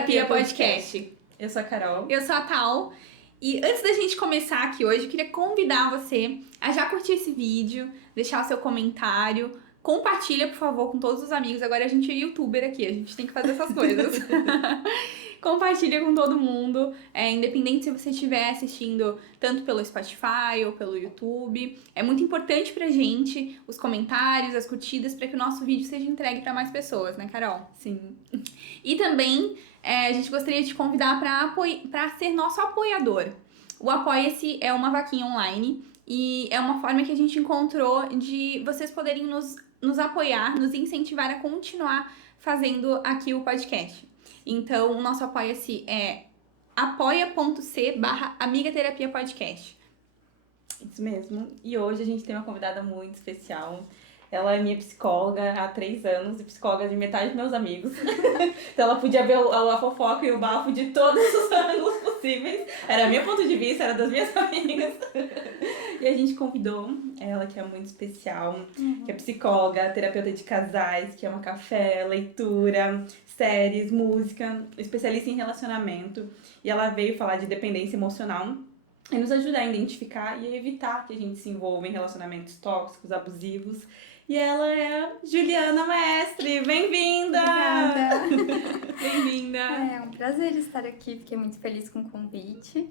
Terapia Podcast. Eu sou a Carol. Eu sou a Tal. E antes da gente começar aqui hoje, eu queria convidar você a já curtir esse vídeo, deixar o seu comentário, compartilha, por favor, com todos os amigos. Agora a gente é youtuber aqui, a gente tem que fazer essas coisas. Compartilha com todo mundo, independente se você estiver assistindo tanto pelo Spotify ou pelo YouTube. É muito importante pra gente os comentários, as curtidas, para que o nosso vídeo seja entregue para mais pessoas, né, Carol? Sim. E também a gente gostaria de te convidar para ser nosso apoiador. O Apoia-se é uma vaquinha online e é uma forma que a gente encontrou de vocês poderem nos apoiar, nos incentivar a continuar fazendo aqui o podcast. Então, o nosso Apoia-se é apoia.c/Amiga Terapia Podcast. Isso mesmo. E hoje a gente tem uma convidada muito especial. Ela é minha psicóloga há 3 anos e psicóloga de metade dos meus amigos. Então ela podia ver a fofoca e o bafo de todos os ângulos possíveis. Era meu ponto de vista, era das minhas amigas. E a gente convidou ela, que é muito especial, que é psicóloga, terapeuta de casais, que ama café, leitura, séries, música, especialista em relacionamento. E ela veio falar de dependência emocional e nos ajudar a identificar e a evitar que a gente se envolva em relacionamentos tóxicos, abusivos. E ela é a Juliana Mestre. Bem-vinda! Obrigada! Bem-vinda! É um prazer estar aqui, fiquei muito feliz com o convite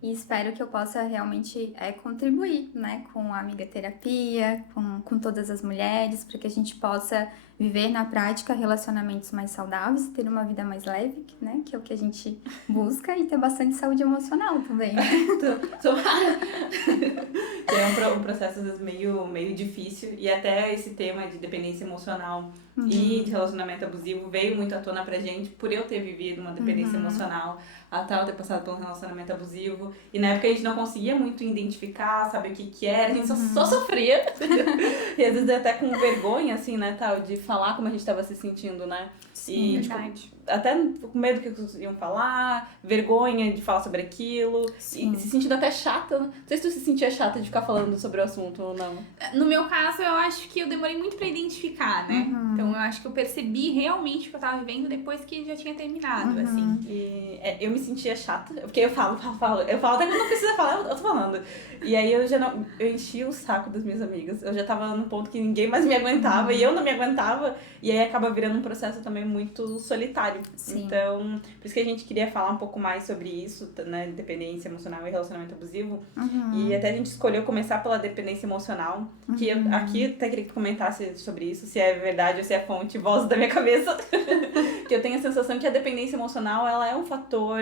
e espero que eu possa realmente contribuir, né, com a Amiga Terapia, com todas as mulheres, para que a gente possa viver na prática relacionamentos mais saudáveis, ter uma vida mais leve, né, que é o que a gente busca, e ter bastante saúde emocional também. É um processo às vezes meio difícil, e até esse tema de dependência emocional e de relacionamento abusivo veio muito à tona pra gente por eu ter vivido uma dependência emocional, a Tal ter passado por um relacionamento abusivo, e na época a gente não conseguia muito identificar, saber o que era, a gente só sofria. E às vezes até com vergonha, assim, né, Tal, de falar como a gente tava se sentindo, né? Sim, E, verdade. Até com medo que eles iam falar, vergonha de falar sobre aquilo, Sim. e se sentindo até chata. Não sei se tu se sentia chata de ficar falando sobre o assunto ou não. No meu caso, eu acho que eu demorei muito pra identificar, né? Então, eu acho que eu percebi realmente o que eu tava vivendo depois que já tinha terminado, assim. E eu me sentia chata, porque eu falo até quando não precisa falar, eu tô falando. E aí eu enchia o saco das minhas amigas. Eu já tava num ponto que ninguém mais me aguentava e eu não me aguentava. E aí acaba virando um processo também muito solitário. Sim. Então, por isso que a gente queria falar um pouco mais sobre isso, né? Dependência emocional e relacionamento abusivo. E até a gente escolheu começar pela dependência emocional. Que eu aqui até queria que tu comentasse sobre isso, se é verdade ou se é fonte, voz da minha cabeça. Que eu tenho a sensação que a dependência emocional, ela é um fator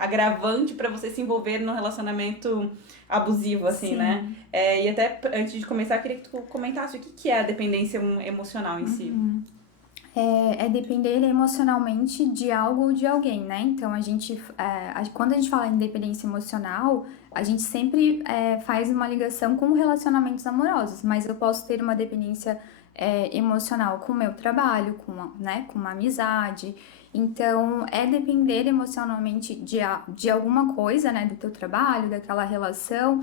agravante pra você se envolver num relacionamento abusivo, assim, Sim. né? E até antes de começar, queria que tu comentasse o que é a dependência emocional em si. É depender emocionalmente de algo ou de alguém, né? Então, quando a gente fala em dependência emocional, a gente sempre faz uma ligação com relacionamentos amorosos, mas eu posso ter uma dependência emocional com o meu trabalho, com uma amizade. Então, é depender emocionalmente de alguma coisa, né? Do teu trabalho, daquela relação.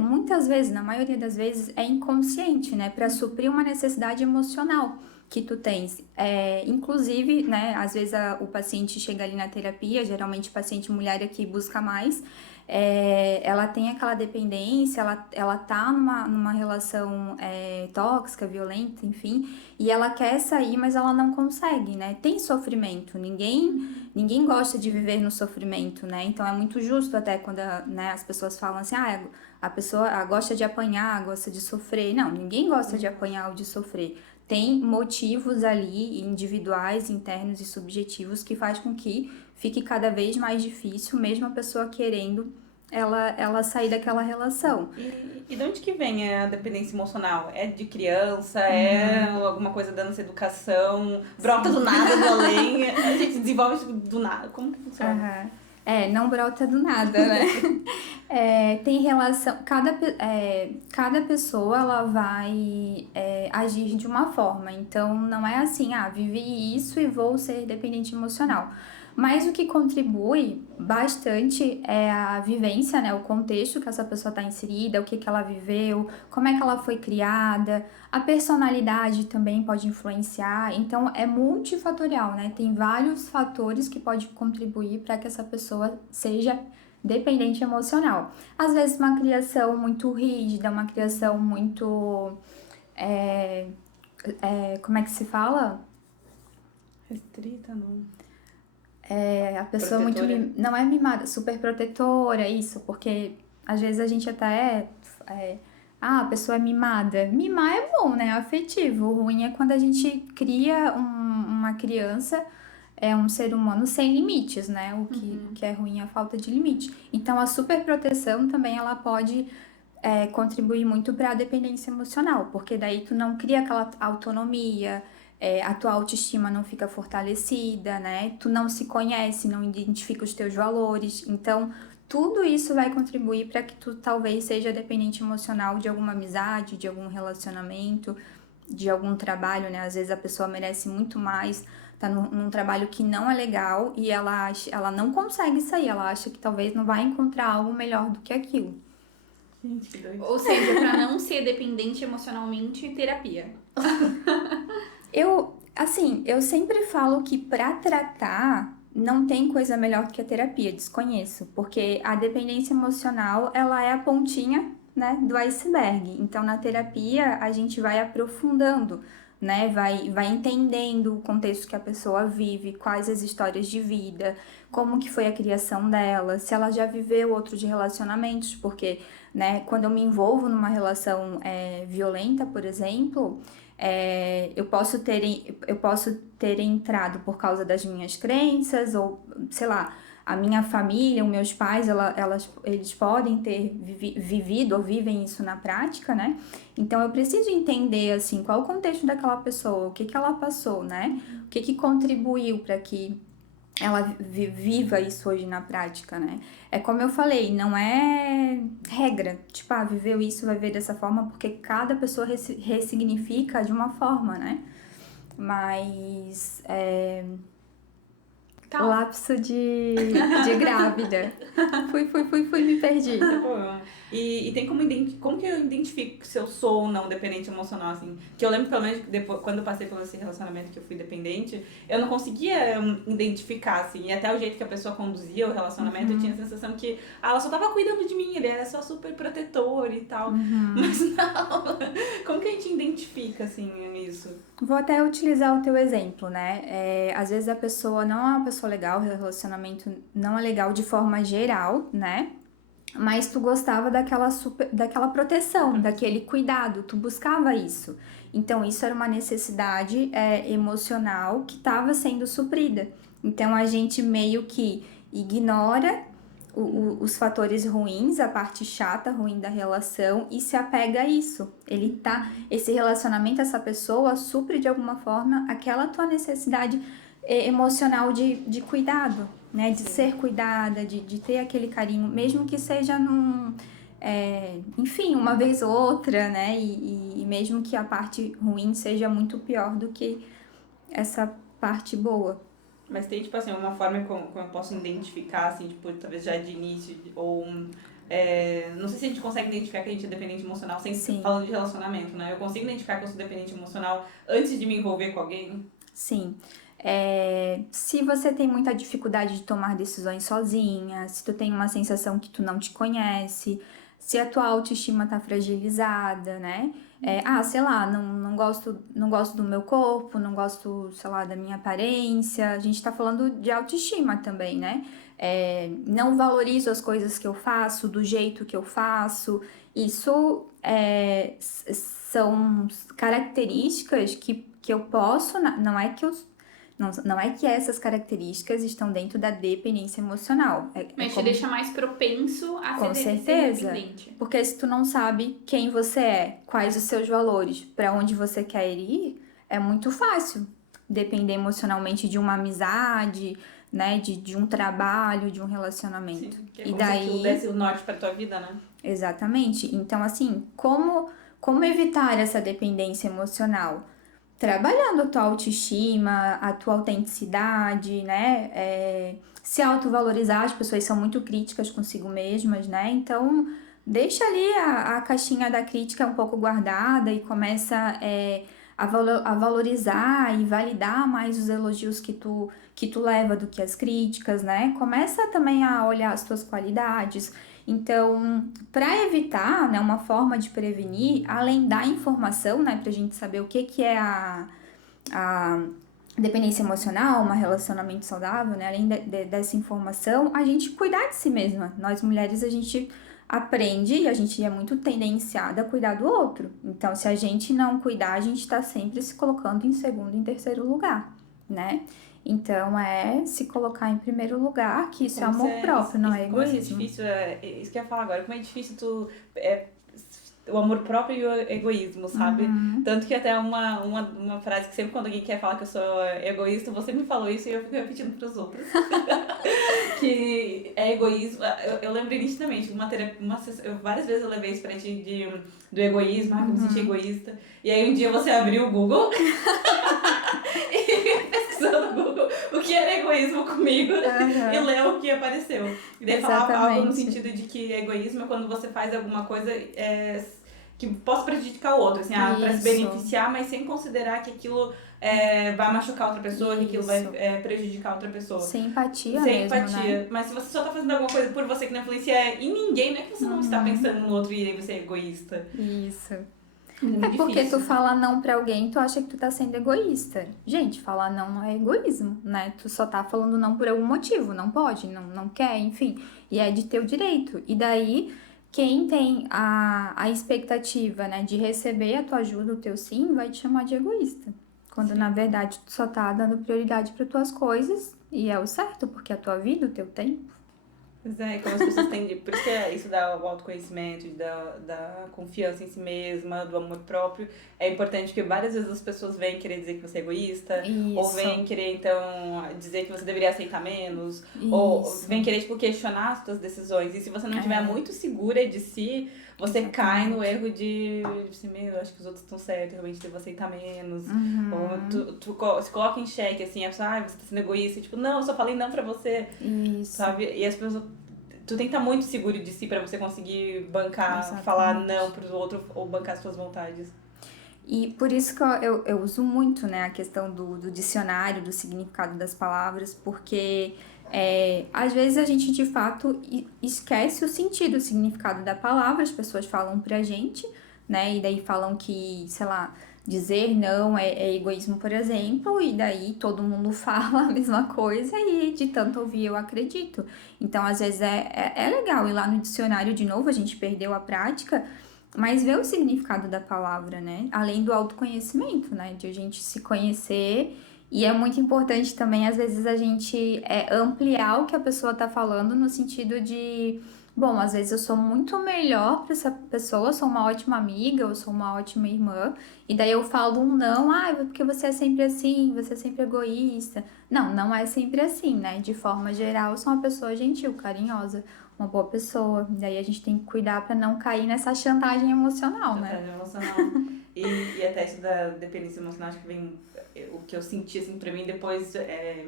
Muitas vezes, na maioria das vezes, é inconsciente, né? Para suprir uma necessidade emocional que tu tens. Inclusive, né? Às vezes o paciente chega ali na terapia, geralmente o paciente mulher é que busca mais. Ela tem aquela dependência, ela tá numa relação tóxica, violenta, enfim, e ela quer sair, mas ela não consegue, né? Tem sofrimento, ninguém gosta de viver no sofrimento, né? Então é muito justo até quando as pessoas falam assim, a pessoa gosta de apanhar, gosta de sofrer. Não, ninguém gosta de apanhar ou de sofrer. Tem motivos ali individuais, internos e subjetivos que faz com que fique cada vez mais difícil, mesmo a pessoa querendo ela sair daquela relação. E de onde que vem a dependência emocional? É de criança? É alguma coisa da nossa educação? Brota do nada, do além? A gente desenvolve do nada? Como que funciona? Não brota do nada, né? Tem relação... Cada pessoa, ela vai agir de uma forma. Então, não é assim, vivi isso e vou ser dependente emocional. Mas o que contribui bastante é a vivência, né? O contexto que essa pessoa está inserida, o que que ela viveu, como é que ela foi criada, a personalidade também pode influenciar. Então, é multifatorial, né? Tem vários fatores que podem contribuir para que essa pessoa seja dependente emocional. Às vezes, uma criação muito rígida, uma criação muito... como é que se fala? Restrita, não. A pessoa muito não é mimada, super protetora, isso, porque às vezes a gente até a pessoa é mimada. Mimar é bom, né? É afetivo. O ruim é quando a gente cria uma criança, um ser humano sem limites, né? O que é ruim é a falta de limite. Então a superproteção também ela pode contribuir muito para a dependência emocional, porque daí tu não cria aquela autonomia. A tua autoestima não fica fortalecida, né? Tu não se conhece, não identifica os teus valores. Então, tudo isso vai contribuir para que tu talvez seja dependente emocional de alguma amizade, de algum relacionamento, de algum trabalho, né? Às vezes a pessoa merece muito mais, tá num trabalho que não é legal e ela não consegue sair, ela acha que talvez não vai encontrar algo melhor do que aquilo. Gente, que doido. Ou seja, pra não ser dependente emocionalmente, terapia. Eu sempre falo que para tratar não tem coisa melhor do que a terapia, desconheço, porque a dependência emocional, ela é a pontinha, né, do iceberg. Então, na terapia, a gente vai aprofundando, né, vai entendendo o contexto que a pessoa vive, quais as histórias de vida, como que foi a criação dela, se ela já viveu outros relacionamentos, porque, né, quando eu me envolvo numa relação violenta, por exemplo... eu posso ter entrado por causa das minhas crenças, ou, sei lá, a minha família, os meus pais, eles podem ter vivido ou vivem isso na prática, né? Então, eu preciso entender, assim, qual o contexto daquela pessoa, o que que ela passou, né? O que que contribuiu para que ela viva isso hoje na prática, né? É como eu falei, não é regra, tipo, viveu isso, vai ver dessa forma, porque cada pessoa ressignifica de uma forma, né? Mas, lapso de grávida. Fui, me perdi. E tem como que eu identifico se eu sou ou não dependente emocional, assim? Que eu lembro, pelo menos, depois, quando eu passei por esse relacionamento que eu fui dependente, eu não conseguia identificar, assim, e até o jeito que a pessoa conduzia o relacionamento, eu tinha a sensação que ela só tava cuidando de mim, ele era só super protetor e tal. Mas não, como que a gente identifica, assim, isso? Vou até utilizar o teu exemplo, né? Às vezes a pessoa não é uma pessoa legal, o relacionamento não é legal de forma geral, né? Mas tu gostava daquela proteção, daquele cuidado, tu buscava isso. Então, isso era uma necessidade emocional que estava sendo suprida. Então, a gente meio que ignora os fatores ruins, a parte chata, ruim da relação e se apega a isso. Esse relacionamento, essa pessoa supre de alguma forma aquela tua necessidade emocional de cuidado, né? De ser cuidada, de ter aquele carinho, mesmo que seja enfim, uma vez ou outra, né? E mesmo que a parte ruim seja muito pior do que essa parte boa. Mas tem, tipo assim, uma forma como eu posso identificar, assim, tipo, talvez já de início, ou... não sei se a gente consegue identificar que a gente é dependente emocional sem falando de relacionamento, né? Eu consigo identificar que eu sou dependente emocional antes de me envolver com alguém? Sim. Se você tem muita dificuldade de tomar decisões sozinha, se tu tem uma sensação que tu não te conhece, se a tua autoestima tá fragilizada, né? Sei lá, não gosto do meu corpo, não gosto, sei lá, da minha aparência. A gente tá falando de autoestima também, né? Não valorizo as coisas que eu faço, do jeito que eu faço. Isso são características que eu posso, não é que essas características estão dentro da dependência emocional. Mas te deixa mais propenso a com ser certeza, dependente. Porque se tu não sabe quem você é, quais os seus valores, para onde você quer ir, é muito fácil depender emocionalmente de uma amizade, né, de um trabalho, de um relacionamento. Sim, que é como se aquilo desse o norte pra tua vida, né? Exatamente. Então, assim, como evitar essa dependência emocional? trabalhando a tua autoestima, a tua autenticidade, né? Se autovalorizar, as pessoas são muito críticas consigo mesmas, né? Então, deixa ali a caixinha da crítica um pouco guardada e começa a valorizar e validar mais os elogios que tu leva do que as críticas, né? Começa também a olhar as tuas qualidades. Então, para evitar, né, uma forma de prevenir, além da informação, né, pra gente saber o que é a dependência emocional, um relacionamento saudável, né, além dessa informação, a gente cuidar de si mesma. Nós mulheres, a gente aprende e a gente é muito tendenciada a cuidar do outro. Então, se a gente não cuidar, a gente tá sempre se colocando em segundo e em terceiro lugar, né? Então, se colocar em primeiro lugar, que isso é amor próprio, não é como egoísmo. Como é difícil, isso que eu ia falar agora, como é difícil o amor próprio e o egoísmo, sabe? Tanto que até uma frase que sempre quando alguém quer falar que eu sou egoísta, você me falou isso e eu fico repetindo pros outros. Que é egoísmo. Eu lembro nitidamente, várias vezes eu levei isso pra ti do egoísmo, que eu me senti egoísta. E aí um dia você abriu o Google e pesquisou no Google o que era egoísmo comigo e leu o que apareceu. E daí falava algo no sentido de que egoísmo é quando você faz alguma coisa que possa prejudicar o outro, assim, pra se beneficiar, mas sem considerar que aquilo vai machucar outra pessoa, que aquilo vai prejudicar outra pessoa. Sem empatia Sem mesmo, empatia. né? Mas se você só tá fazendo alguma coisa por você que não influencia em ninguém, não é que você não está pensando no outro e aí você é egoísta. Isso. Muito Porque difícil. tu fala não pra alguém, tu acha que tu tá sendo egoísta. Gente, falar não é egoísmo, né? Tu só tá falando não por algum motivo, não pode, não quer, enfim. E é de teu direito. E daí, quem tem a expectativa, né, de receber a tua ajuda, o teu sim, vai te chamar de egoísta. Quando, na verdade, tu só tá dando prioridade para tuas coisas e é o certo, porque é a tua vida, o teu tempo. Pois é, como as pessoas têm. Por isso que isso dá o autoconhecimento, da confiança em si mesma, do amor próprio. É importante porque várias vezes as pessoas vêm querer dizer que você é egoísta, ou vêm querer, então, dizer que você deveria aceitar menos, ou vêm querer, tipo, questionar as suas decisões. E se você não estiver muito segura de si, você cai no erro de assim, eu acho que os outros estão certos, realmente devo aceitar menos. Ou tu se coloca em xeque, assim, a pessoa, você tá sendo egoísta. Tipo, não, eu só falei não pra você. Isso. Sabe? E as pessoas... Tu tem que estar muito seguro de si pra você conseguir bancar, Exatamente. falar não pros outros ou bancar as suas vontades. E por isso que eu uso muito, né, a questão do dicionário, do significado das palavras, porque às vezes a gente de fato esquece o sentido, o significado da palavra, as pessoas falam pra gente, né, e daí falam que, sei lá, dizer não é egoísmo, por exemplo, e daí todo mundo fala a mesma coisa e de tanto ouvir eu acredito. Então, às vezes é legal ir lá no dicionário de novo, a gente perdeu a prática, mas ver o significado da palavra, né? Além do autoconhecimento, né? De a gente se conhecer. E é muito importante também, às vezes, a gente ampliar o que a pessoa tá falando no sentido de... Bom, às vezes eu sou muito melhor pra essa pessoa, sou uma ótima amiga, eu sou uma ótima irmã, e daí eu falo um não, porque você é sempre assim, você é sempre egoísta. Não é sempre assim, né? De forma geral, eu sou uma pessoa gentil, carinhosa, uma boa pessoa. Daí a gente tem que cuidar pra não cair nessa chantagem emocional, né? Chantagem emocional. E até isso da dependência emocional, acho que vem... O que eu senti, assim, pra mim, depois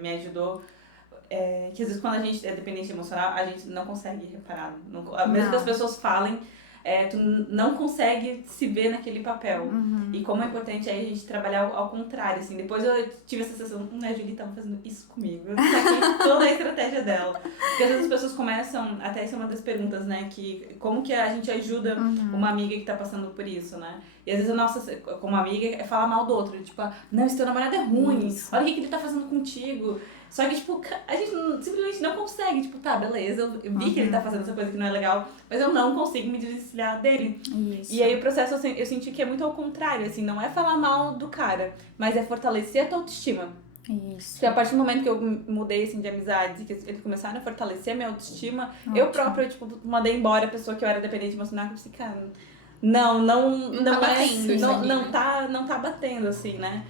me ajudou... que às vezes quando a gente é dependente emocional, a gente não consegue reparar. Mesmo que as pessoas falem, tu não consegue se ver naquele papel. E como é importante aí a gente trabalhar ao contrário, assim. Depois eu tive essa sensação, a Julie tava fazendo isso comigo. Eu saquei toda a estratégia dela. Porque às vezes as pessoas começam, até isso é uma das perguntas, né, que como que a gente ajuda uma amiga que tá passando por isso, né? E às vezes a nossa, como amiga, é falar mal do outro. Tipo, não, esse teu namorado é ruim. Olha o que ele tá fazendo contigo. Só que, tipo, a gente simplesmente não consegue. Tipo, tá, beleza, eu vi que ele tá fazendo essa coisa que não é legal, mas eu não consigo me desvencilhar dele. Isso. E aí o processo, assim, eu senti que é muito ao contrário, assim, não é falar mal do cara, mas é fortalecer a tua autoestima. Isso. Porque a partir do momento que eu mudei, assim, de amizades e que eles começaram a fortalecer a minha autoestima, eu própria, tipo, mandei embora a pessoa que eu era dependente emocional, que eu pensei, cara, não tá batendo, assim, né?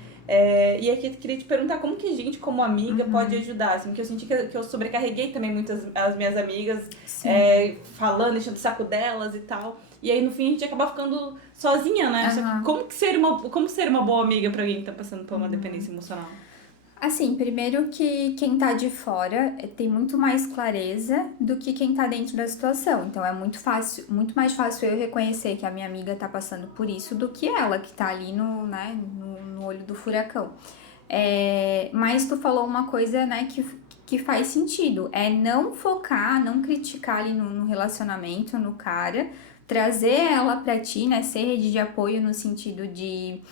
E aqui eu queria te perguntar como que a gente, como amiga, pode ajudar, assim, porque eu senti que eu sobrecarreguei também muitas as minhas amigas, falando, enchendo o saco delas e tal. E aí, no fim, a gente acaba ficando sozinha, né? Aham. Como ser uma boa amiga pra alguém que tá passando por uma dependência emocional? Assim, primeiro que quem tá de fora tem muito mais clareza do que quem tá dentro da situação. Então é muito mais fácil eu reconhecer que a minha amiga tá passando por isso do que ela que tá ali no olho do furacão. Mas tu falou uma coisa, né, que faz sentido. É não focar, não criticar ali no relacionamento, no cara, trazer ela pra ti, né, ser rede de apoio no sentido de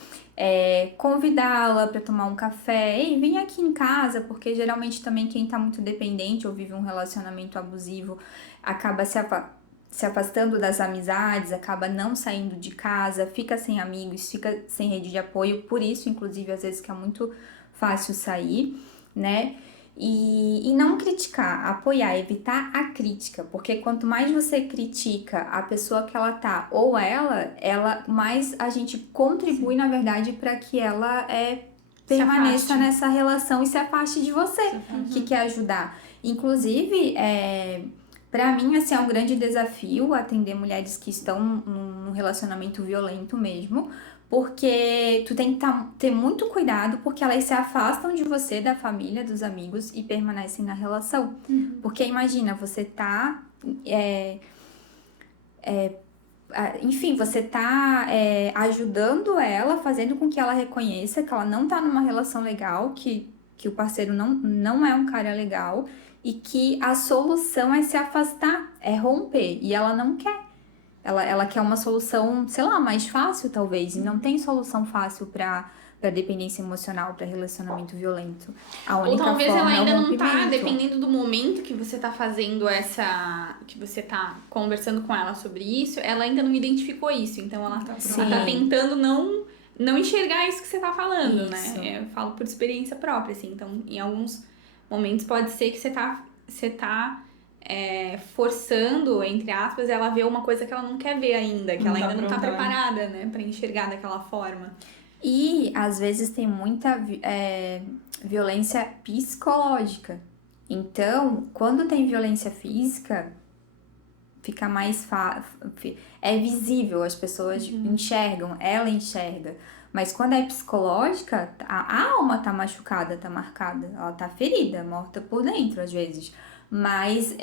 convidá-la para tomar um café, ei, vem aqui em casa, porque geralmente também quem tá muito dependente ou vive um relacionamento abusivo acaba se afastando das amizades, acaba não saindo de casa, fica sem amigos, fica sem rede de apoio, por isso, inclusive, às vezes que é muito fácil sair, né? E não criticar, apoiar, evitar a crítica, porque quanto mais você critica a pessoa que ela tá ou ela mais a gente contribui, na verdade, para que ela permaneça nessa relação e se afaste de você, que quer ajudar. Inclusive, para mim, assim, é um grande desafio atender mulheres que estão num relacionamento violento mesmo, porque tu tem que ter muito cuidado, porque elas se afastam de você, da família, dos amigos e permanecem na relação. Porque imagina, você tá... enfim, você tá ajudando ela, fazendo com que ela reconheça que ela não tá numa relação legal, que o parceiro não é um cara legal e que a solução é se afastar, é romper. E ela não quer. Ela quer uma solução, sei lá, mais fácil talvez. E não tem solução fácil pra dependência emocional, pra relacionamento violento. A única Ou talvez ela forma é o ainda não tá, rompimento. dependendo do momento que você tá fazendo que você tá conversando com ela sobre isso, ela ainda não identificou isso. Então ela tá tentando não enxergar isso que você tá falando, Isso. né? Eu falo por experiência própria, assim. Então, em alguns momentos pode ser que você tá forçando, entre aspas, ela ver uma coisa que ela não quer ver ainda, que ela ainda não tá preparada, né, pra enxergar daquela forma. E às vezes tem muita violência psicológica. Então, quando tem violência física, fica mais é visível, as pessoas enxergam, ela enxerga. Mas quando é psicológica, a alma tá machucada, tá marcada, ela tá ferida, morta por dentro às vezes. Mas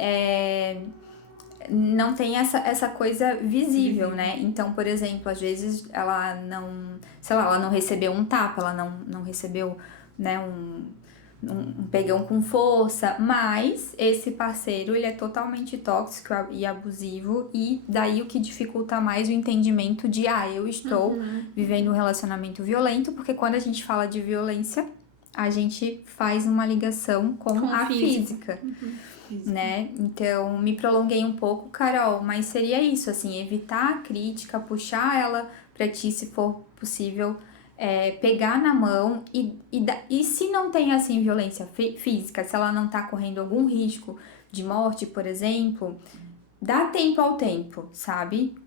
não tem essa coisa visível, né? Então, por exemplo, às vezes ela não, sei lá, ela não recebeu um tapa, ela não recebeu, né, um pegão com força, mas esse parceiro, ele é totalmente tóxico e abusivo, e daí o que dificulta mais o entendimento de, eu estou vivendo um relacionamento violento, porque quando a gente fala de violência, a gente faz uma ligação com a física. Né? Então, me prolonguei um pouco, Carol, mas seria isso, assim, evitar a crítica, puxar ela pra ti, se for possível, pegar na mão e se não tem, assim, violência física, se ela não tá correndo algum risco de morte, por exemplo, dá tempo ao tempo, sabe?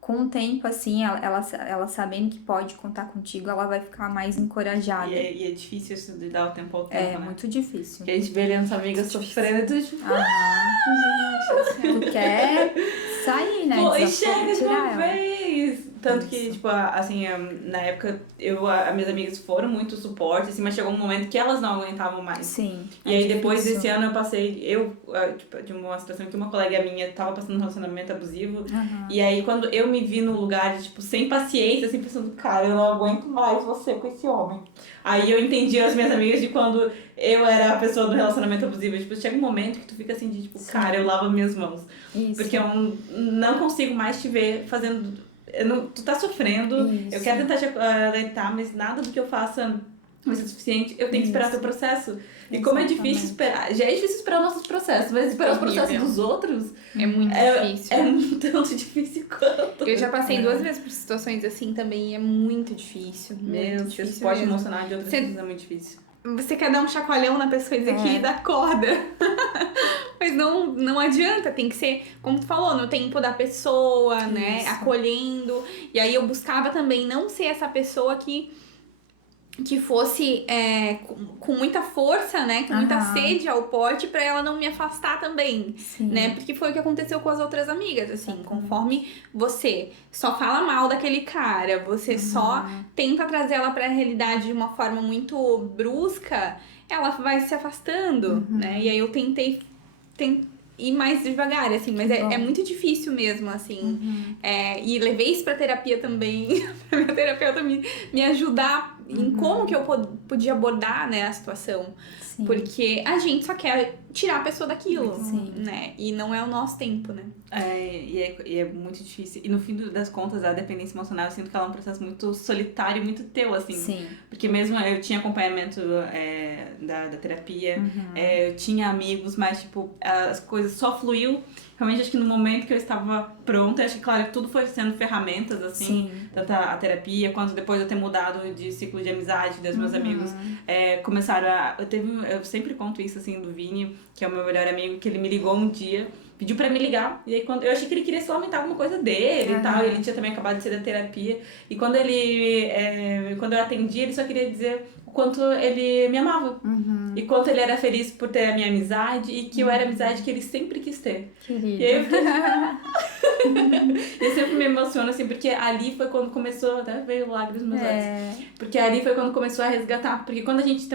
Com o tempo, assim, ela sabendo que pode contar contigo, ela vai ficar mais encorajada. E é difícil isso de dar o tempo ao tempo, né? É muito difícil. Porque a gente vê ali a nossa amiga sofrendo, tu tipo... Tu quer sair, né? Pô, e chega de uma ela. vez! Tanto que, tipo, assim, na época, as minhas amigas foram muito suporte, assim, mas chegou um momento que elas não aguentavam mais. Sim. E aí, depois desse ano, eu passei, tipo, de uma situação que uma colega minha tava passando um relacionamento abusivo. E aí, quando eu me vi no lugar de, tipo, sem paciência, assim, pensando, cara, eu não aguento mais você com esse homem. Aí eu entendi as minhas amigas de quando eu era a pessoa do relacionamento abusivo. Tipo, chega um momento que tu fica assim, de, tipo, cara, eu lavo minhas mãos. Isso. Porque eu não consigo mais te ver fazendo... tu tá sofrendo, eu quero tentar te alertar, mas nada do que eu faça vai ser suficiente, eu tenho que esperar teu processo. E como é difícil esperar, já é difícil esperar nossos processos, mas esperar os processos dos outros é muito difícil. É um tanto difícil quanto. Eu já passei 2 vezes por situações assim também, é muito difícil. Meu Deus, o suporte emocional de outras pessoas é muito difícil. Você quer dar um chacoalhão na pessoa e dizer que dá corda. Mas não adianta, tem que ser, como tu falou, no tempo da pessoa, né? Acolhendo. E aí eu buscava também não ser essa pessoa que que fosse com muita força, né? Com muita sede ao pote pra ela não me afastar também, Sim. né? Porque foi o que aconteceu com as outras amigas, assim. Conforme você só fala mal daquele cara, você só tenta trazer ela pra realidade de uma forma muito brusca, ela vai se afastando, né? E aí eu tentei ir mais devagar, assim, mas é muito difícil mesmo, assim. E levei isso pra terapia também, pra minha terapeuta me ajudar em como que eu podia abordar, né, a situação. Sim. Porque a gente só quer tirar a pessoa daquilo, Sim. né? E não é o nosso tempo, né? E é muito difícil. E no fim das contas, a dependência emocional, eu sinto que ela é um processo muito solitário e muito teu, assim. Sim. Porque mesmo eu tinha acompanhamento da terapia, eu tinha amigos, mas, tipo, as coisas só fluiu. Realmente, acho que no momento que eu estava pronta, acho que, claro, tudo foi sendo ferramentas, assim. Sim. Tanto a terapia, quanto depois eu ter mudado de ciclo de amizade, dos meus amigos começaram a... Eu sempre conto isso, assim, do Vini, que é o meu melhor amigo, que ele me ligou um dia, pediu pra me ligar, e aí quando eu achei que ele queria só aumentar alguma coisa dele e tal, ele tinha também acabado de ser da terapia, e quando quando eu atendi, ele só queria dizer o quanto ele me amava, e quanto ele era feliz por ter a minha amizade, e que eu era a amizade que ele sempre quis ter. Querido. E aí eu fiquei... Eu sempre me emociono, assim, porque ali foi quando começou, até veio lágrimas nos meus olhos, porque ali foi quando começou a resgatar, porque quando a gente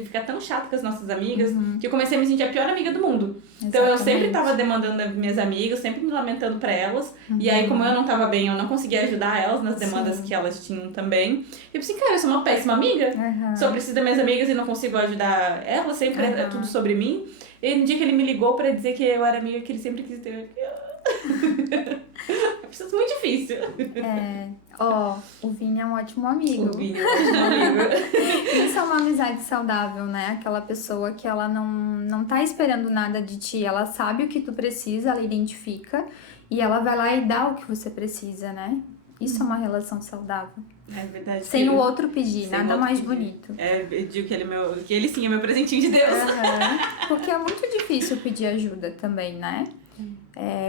fica tão chato com as nossas amigas, que eu comecei a me sentir a pior amiga do mundo. Então eu sempre tava demandando das minhas amigas, sempre me lamentando pra elas, e aí como eu não tava bem, eu não conseguia ajudar elas nas demandas que elas tinham também. Eu pensei, cara, eu sou uma péssima amiga, só preciso das minhas amigas e não consigo ajudar elas, sempre é tudo sobre mim. E no dia que ele me ligou pra dizer que eu era amiga que ele sempre quis ter, é preciso muito difícil. O Vini é um ótimo amigo. O Vini é um ótimo amigo. Isso é uma amizade saudável, né? Aquela pessoa que ela não tá esperando nada de ti, ela sabe o que tu precisa, ela identifica e ela vai lá e dá o que você precisa, né? Isso é uma relação saudável. É verdade. Sem o outro pedir, nada mais bonito. Eu digo que ele sim é meu presentinho de Deus. Porque é muito difícil pedir ajuda também, né?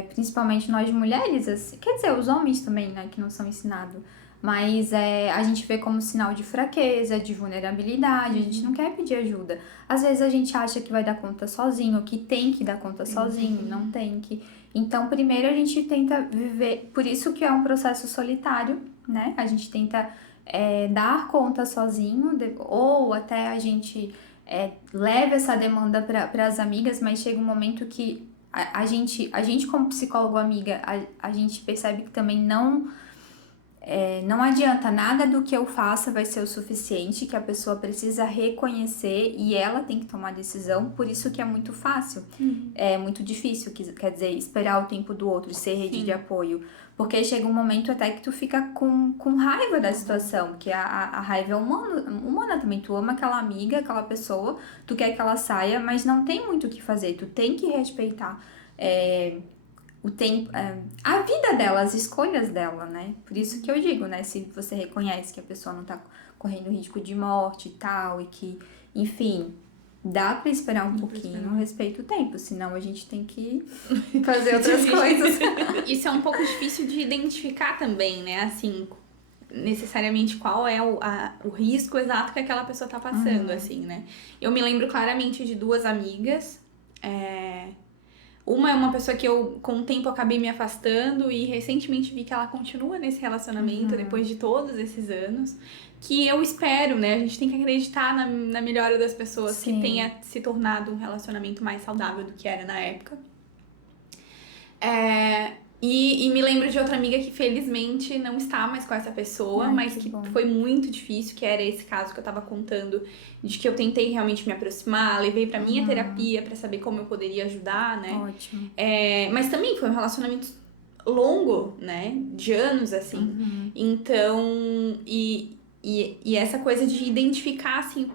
Principalmente nós mulheres, assim, quer dizer, os homens também, né, que não são ensinados. Mas a gente vê como sinal de fraqueza, de vulnerabilidade, a gente não quer pedir ajuda. Às vezes a gente acha que vai dar conta sozinho, que tem que dar conta sozinho, não tem que. Então, primeiro a gente tenta viver, por isso que é um processo solitário, né? A gente tenta dar conta sozinho, ou até a gente leva essa demanda para as amigas, mas chega um momento que a gente como psicólogo amiga, a gente percebe que também não adianta, nada do que eu faça vai ser o suficiente, que a pessoa precisa reconhecer e ela tem que tomar decisão, por isso que é muito fácil, é muito difícil, quer dizer, esperar o tempo do outro, ser rede de apoio, porque chega um momento até que tu fica com raiva da situação, que a raiva é humana também, tu ama aquela amiga, aquela pessoa, tu quer que ela saia, mas não tem muito o que fazer, tu tem que respeitar o tempo, a vida dela, as escolhas dela, né? Por isso que eu digo, né? Se você reconhece que a pessoa não tá correndo risco de morte e tal, e que, enfim, dá pra esperar um pouquinho, respeita o tempo, senão a gente tem que fazer outras coisas. Isso é um pouco difícil de identificar também, né? Assim, necessariamente qual é o risco exato que aquela pessoa tá passando, assim, né? Eu me lembro claramente de duas amigas, uma é uma pessoa que eu, com o tempo, acabei me afastando e recentemente vi que ela continua nesse relacionamento depois de todos esses anos. Que eu espero, né? A gente tem que acreditar na melhora das pessoas, que tenha se tornado um relacionamento mais saudável do que era na época. E me lembro de outra amiga que felizmente não está mais com essa pessoa, mas que foi muito difícil, que era esse caso que eu tava contando, de que eu tentei realmente me aproximar, levei pra minha terapia pra saber como eu poderia ajudar, né? Ótimo. Mas também foi um relacionamento longo, né? De anos, assim. Então, e essa coisa de identificar, assim,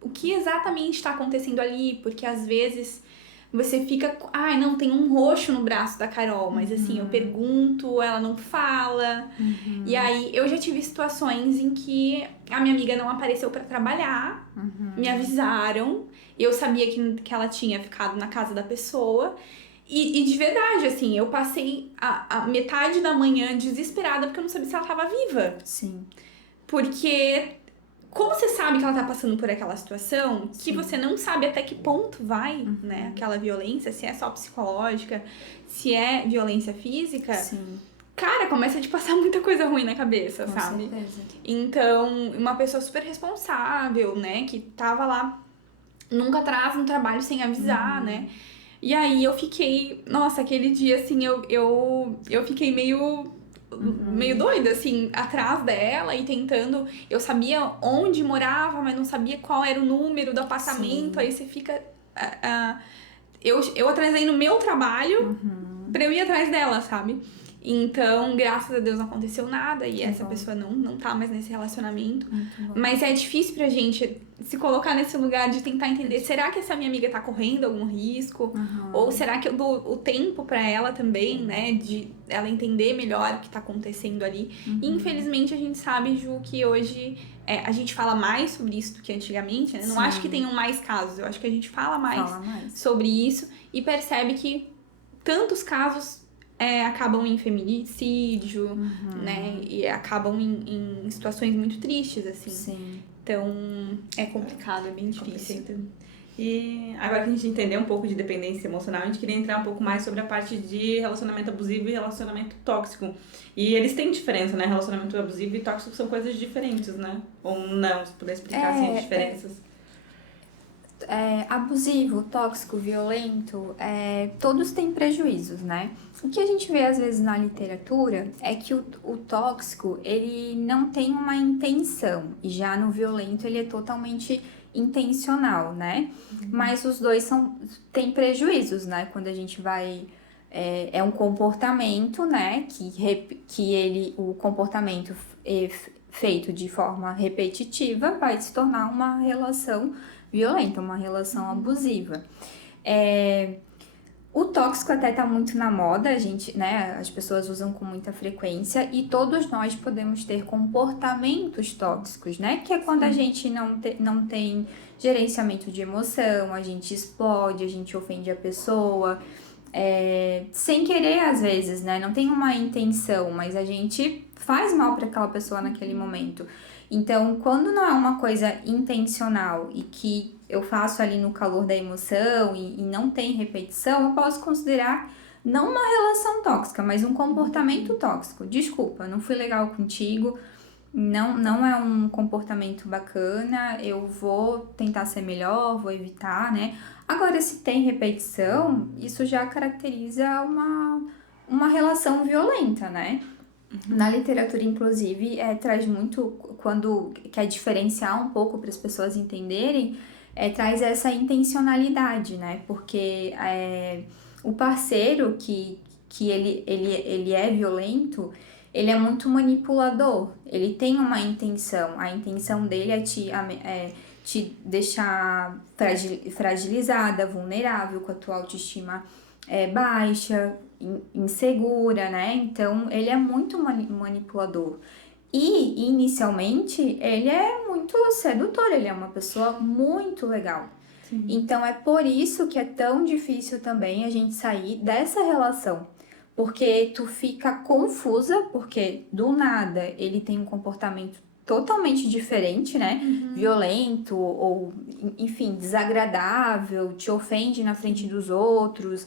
o que exatamente tá acontecendo ali, porque às vezes você fica, não, tem um roxo no braço da Carol, mas assim, eu pergunto, ela não fala. E aí, eu já tive situações em que a minha amiga não apareceu pra trabalhar, me avisaram, eu sabia que ela tinha ficado na casa da pessoa, e de verdade, assim, eu passei a metade da manhã desesperada porque eu não sabia se ela tava viva. Sim. Porque como você sabe que ela tá passando por aquela situação, que você não sabe até que ponto vai, né, aquela violência, se é só psicológica, se é violência física, Sim, cara, começa a te passar muita coisa ruim na cabeça, com sabe? certeza. Então, uma pessoa super responsável, né, que tava lá, nunca atrás no trabalho sem avisar, né? E aí eu fiquei, nossa, aquele dia, assim, eu fiquei meio doida, assim, atrás dela e tentando. Eu sabia onde morava, mas não sabia qual era o número do apartamento. Sim. Aí você fica. Eu atrasei no meu trabalho pra eu ir atrás dela, sabe? Então, graças a Deus não aconteceu nada e essa bom. pessoa não tá mais nesse relacionamento. Muito bom. Mas é difícil pra gente se colocar nesse lugar de tentar entender, será que essa minha amiga tá correndo algum risco? Ou será que eu dou o tempo pra ela também, né? De ela entender melhor o que tá acontecendo ali. E, infelizmente, a gente sabe, Ju, que hoje a gente fala mais sobre isso do que antigamente, né? Não Sim. acho que tenham mais casos, eu acho que a gente fala mais Fala mais. sobre isso e percebe que tantos casos acabam em feminicídio, né? E acabam em situações muito tristes, assim. Sim. Então, é complicado, é bem difícil. E agora que a gente entendeu um pouco de dependência emocional, a gente queria entrar um pouco mais sobre a parte de relacionamento abusivo e relacionamento tóxico. E eles têm diferença, né? Relacionamento abusivo e tóxico são coisas diferentes, né? Ou não, se puder explicar assim, as diferenças. Abusivo, tóxico, violento, todos têm prejuízos, né? O que a gente vê às vezes na literatura é que o tóxico, ele não tem uma intenção, e já no violento ele é totalmente intencional, né? Mas os dois têm prejuízos, né? Quando a gente vai... É um comportamento, né? O comportamento feito de forma repetitiva vai se tornar uma relação violenta, uma relação abusiva. O tóxico até tá muito na moda, as pessoas usam com muita frequência e todos nós podemos ter comportamentos tóxicos, né? Que é quando a gente não tem gerenciamento de emoção, a gente explode, a gente ofende a pessoa, sem querer às vezes, né? Não tem uma intenção, mas a gente faz mal para aquela pessoa naquele momento. Então, quando não é uma coisa intencional e que eu faço ali no calor da emoção e não tem repetição, eu posso considerar não uma relação tóxica, mas um comportamento tóxico. Desculpa, não fui legal contigo, não é um comportamento bacana, eu vou tentar ser melhor, vou evitar, né? Agora, se tem repetição, isso já caracteriza uma relação violenta, né? Na literatura, inclusive, traz muito, quando quer diferenciar um pouco para as pessoas entenderem, traz essa intencionalidade, né? Porque o parceiro que ele é violento, ele é muito manipulador, ele tem uma intenção, a intenção dele é te deixar fragilizada, vulnerável, com a tua autoestima baixa, insegura, né? Então, ele é muito manipulador. E, inicialmente, ele é muito sedutor, ele é uma pessoa muito legal. Sim. Então, é por isso que é tão difícil também a gente sair dessa relação. Porque tu fica confusa, porque do nada ele tem um comportamento totalmente diferente, né? Violento ou, enfim, desagradável, te ofende na frente dos outros,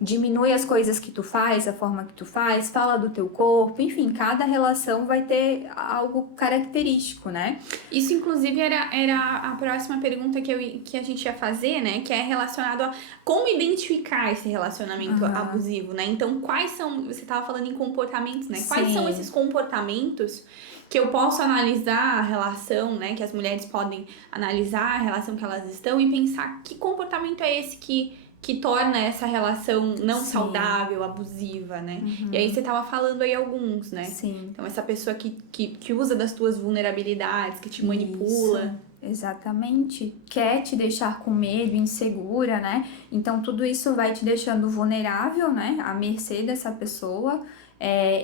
diminui as coisas que tu faz, a forma que tu faz, fala do teu corpo, enfim, cada relação vai ter algo característico, né? Isso, inclusive, era a próxima pergunta que a gente ia fazer, né? Que é relacionado a como identificar esse relacionamento abusivo, né? Então, quais são... Você estava falando em comportamentos, né? Quais são esses comportamentos que eu posso analisar a relação, né? Que as mulheres podem analisar a relação que elas estão e pensar que comportamento é esse que torna essa relação não saudável, abusiva, né? E aí você tava falando aí alguns, né? Sim. Então, essa pessoa que usa das tuas vulnerabilidades, que te manipula. Exatamente. Quer te deixar com medo, insegura, né? Então, tudo isso vai te deixando vulnerável, né? À mercê dessa pessoa.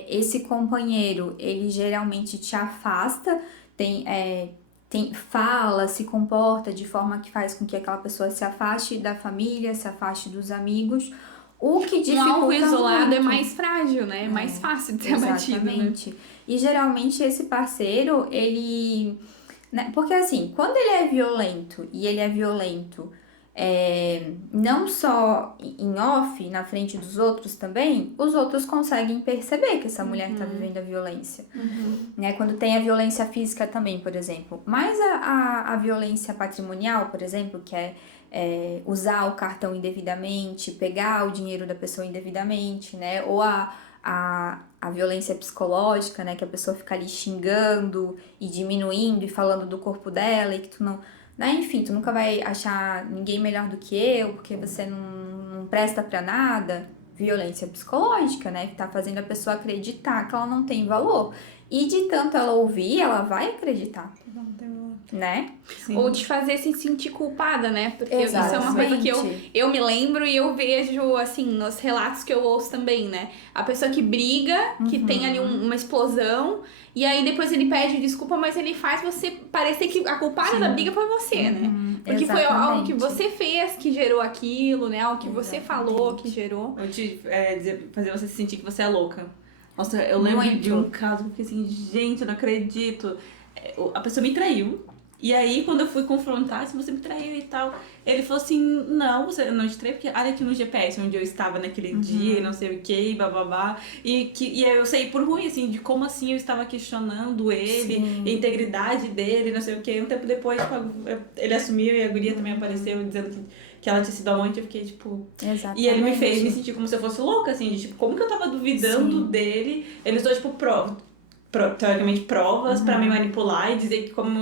Esse companheiro, ele geralmente te afasta, fala, se comporta de forma que faz com que aquela pessoa se afaste da família, se afaste dos amigos, o que dificulta um alvo isolado muito. É mais frágil, né? É mais fácil de ser abatido, né? E geralmente esse parceiro, ele né? Porque assim, quando ele é violento, e ele é violento não só em off, na frente dos outros também, os outros conseguem perceber que essa mulher tá vivendo a violência. Né? Quando tem a violência física também, por exemplo. Mas a violência patrimonial, por exemplo, que é usar o cartão indevidamente, pegar o dinheiro da pessoa indevidamente, né? Ou a violência psicológica, né? Que a pessoa fica ali xingando e diminuindo e falando do corpo dela e que tu não... Né? Enfim, tu nunca vai achar ninguém melhor do que eu, porque você não presta pra nada. Violência psicológica, né? Que tá fazendo a pessoa acreditar que ela não tem valor. E de tanto ela ouvir, ela vai acreditar, né? Sim. Ou te fazer se sentir culpada, né? Porque isso é uma coisa que eu me lembro e eu vejo, assim, nos relatos que eu ouço também, né? A pessoa que briga, que tem ali uma explosão, e aí depois ele pede desculpa, mas ele faz você parecer que a culpada da briga foi você, né? Porque foi algo que você fez que gerou aquilo, né? Algo que você falou que gerou. Eu te fazer você sentir que você é louca. Nossa, eu lembro de um caso que eu fiquei assim, gente, eu não acredito. A pessoa me traiu. E aí, quando eu fui confrontar, se você me traiu e tal, ele falou assim, não, você não te traiu, porque olha aqui no GPS onde eu estava naquele dia, e não sei o que, bababá. E aí eu saí por ruim, assim, de como assim eu estava questionando ele, a integridade dele, não sei o que. Um tempo depois, tipo, ele assumiu e a guria também apareceu dizendo que ela tinha sido amante, eu fiquei, tipo... Exatamente. E ele me fez me sentir como se eu fosse louca, assim, de, tipo, como que eu tava duvidando dele? Ele usou, tipo, teoricamente provas pra me manipular e dizer que como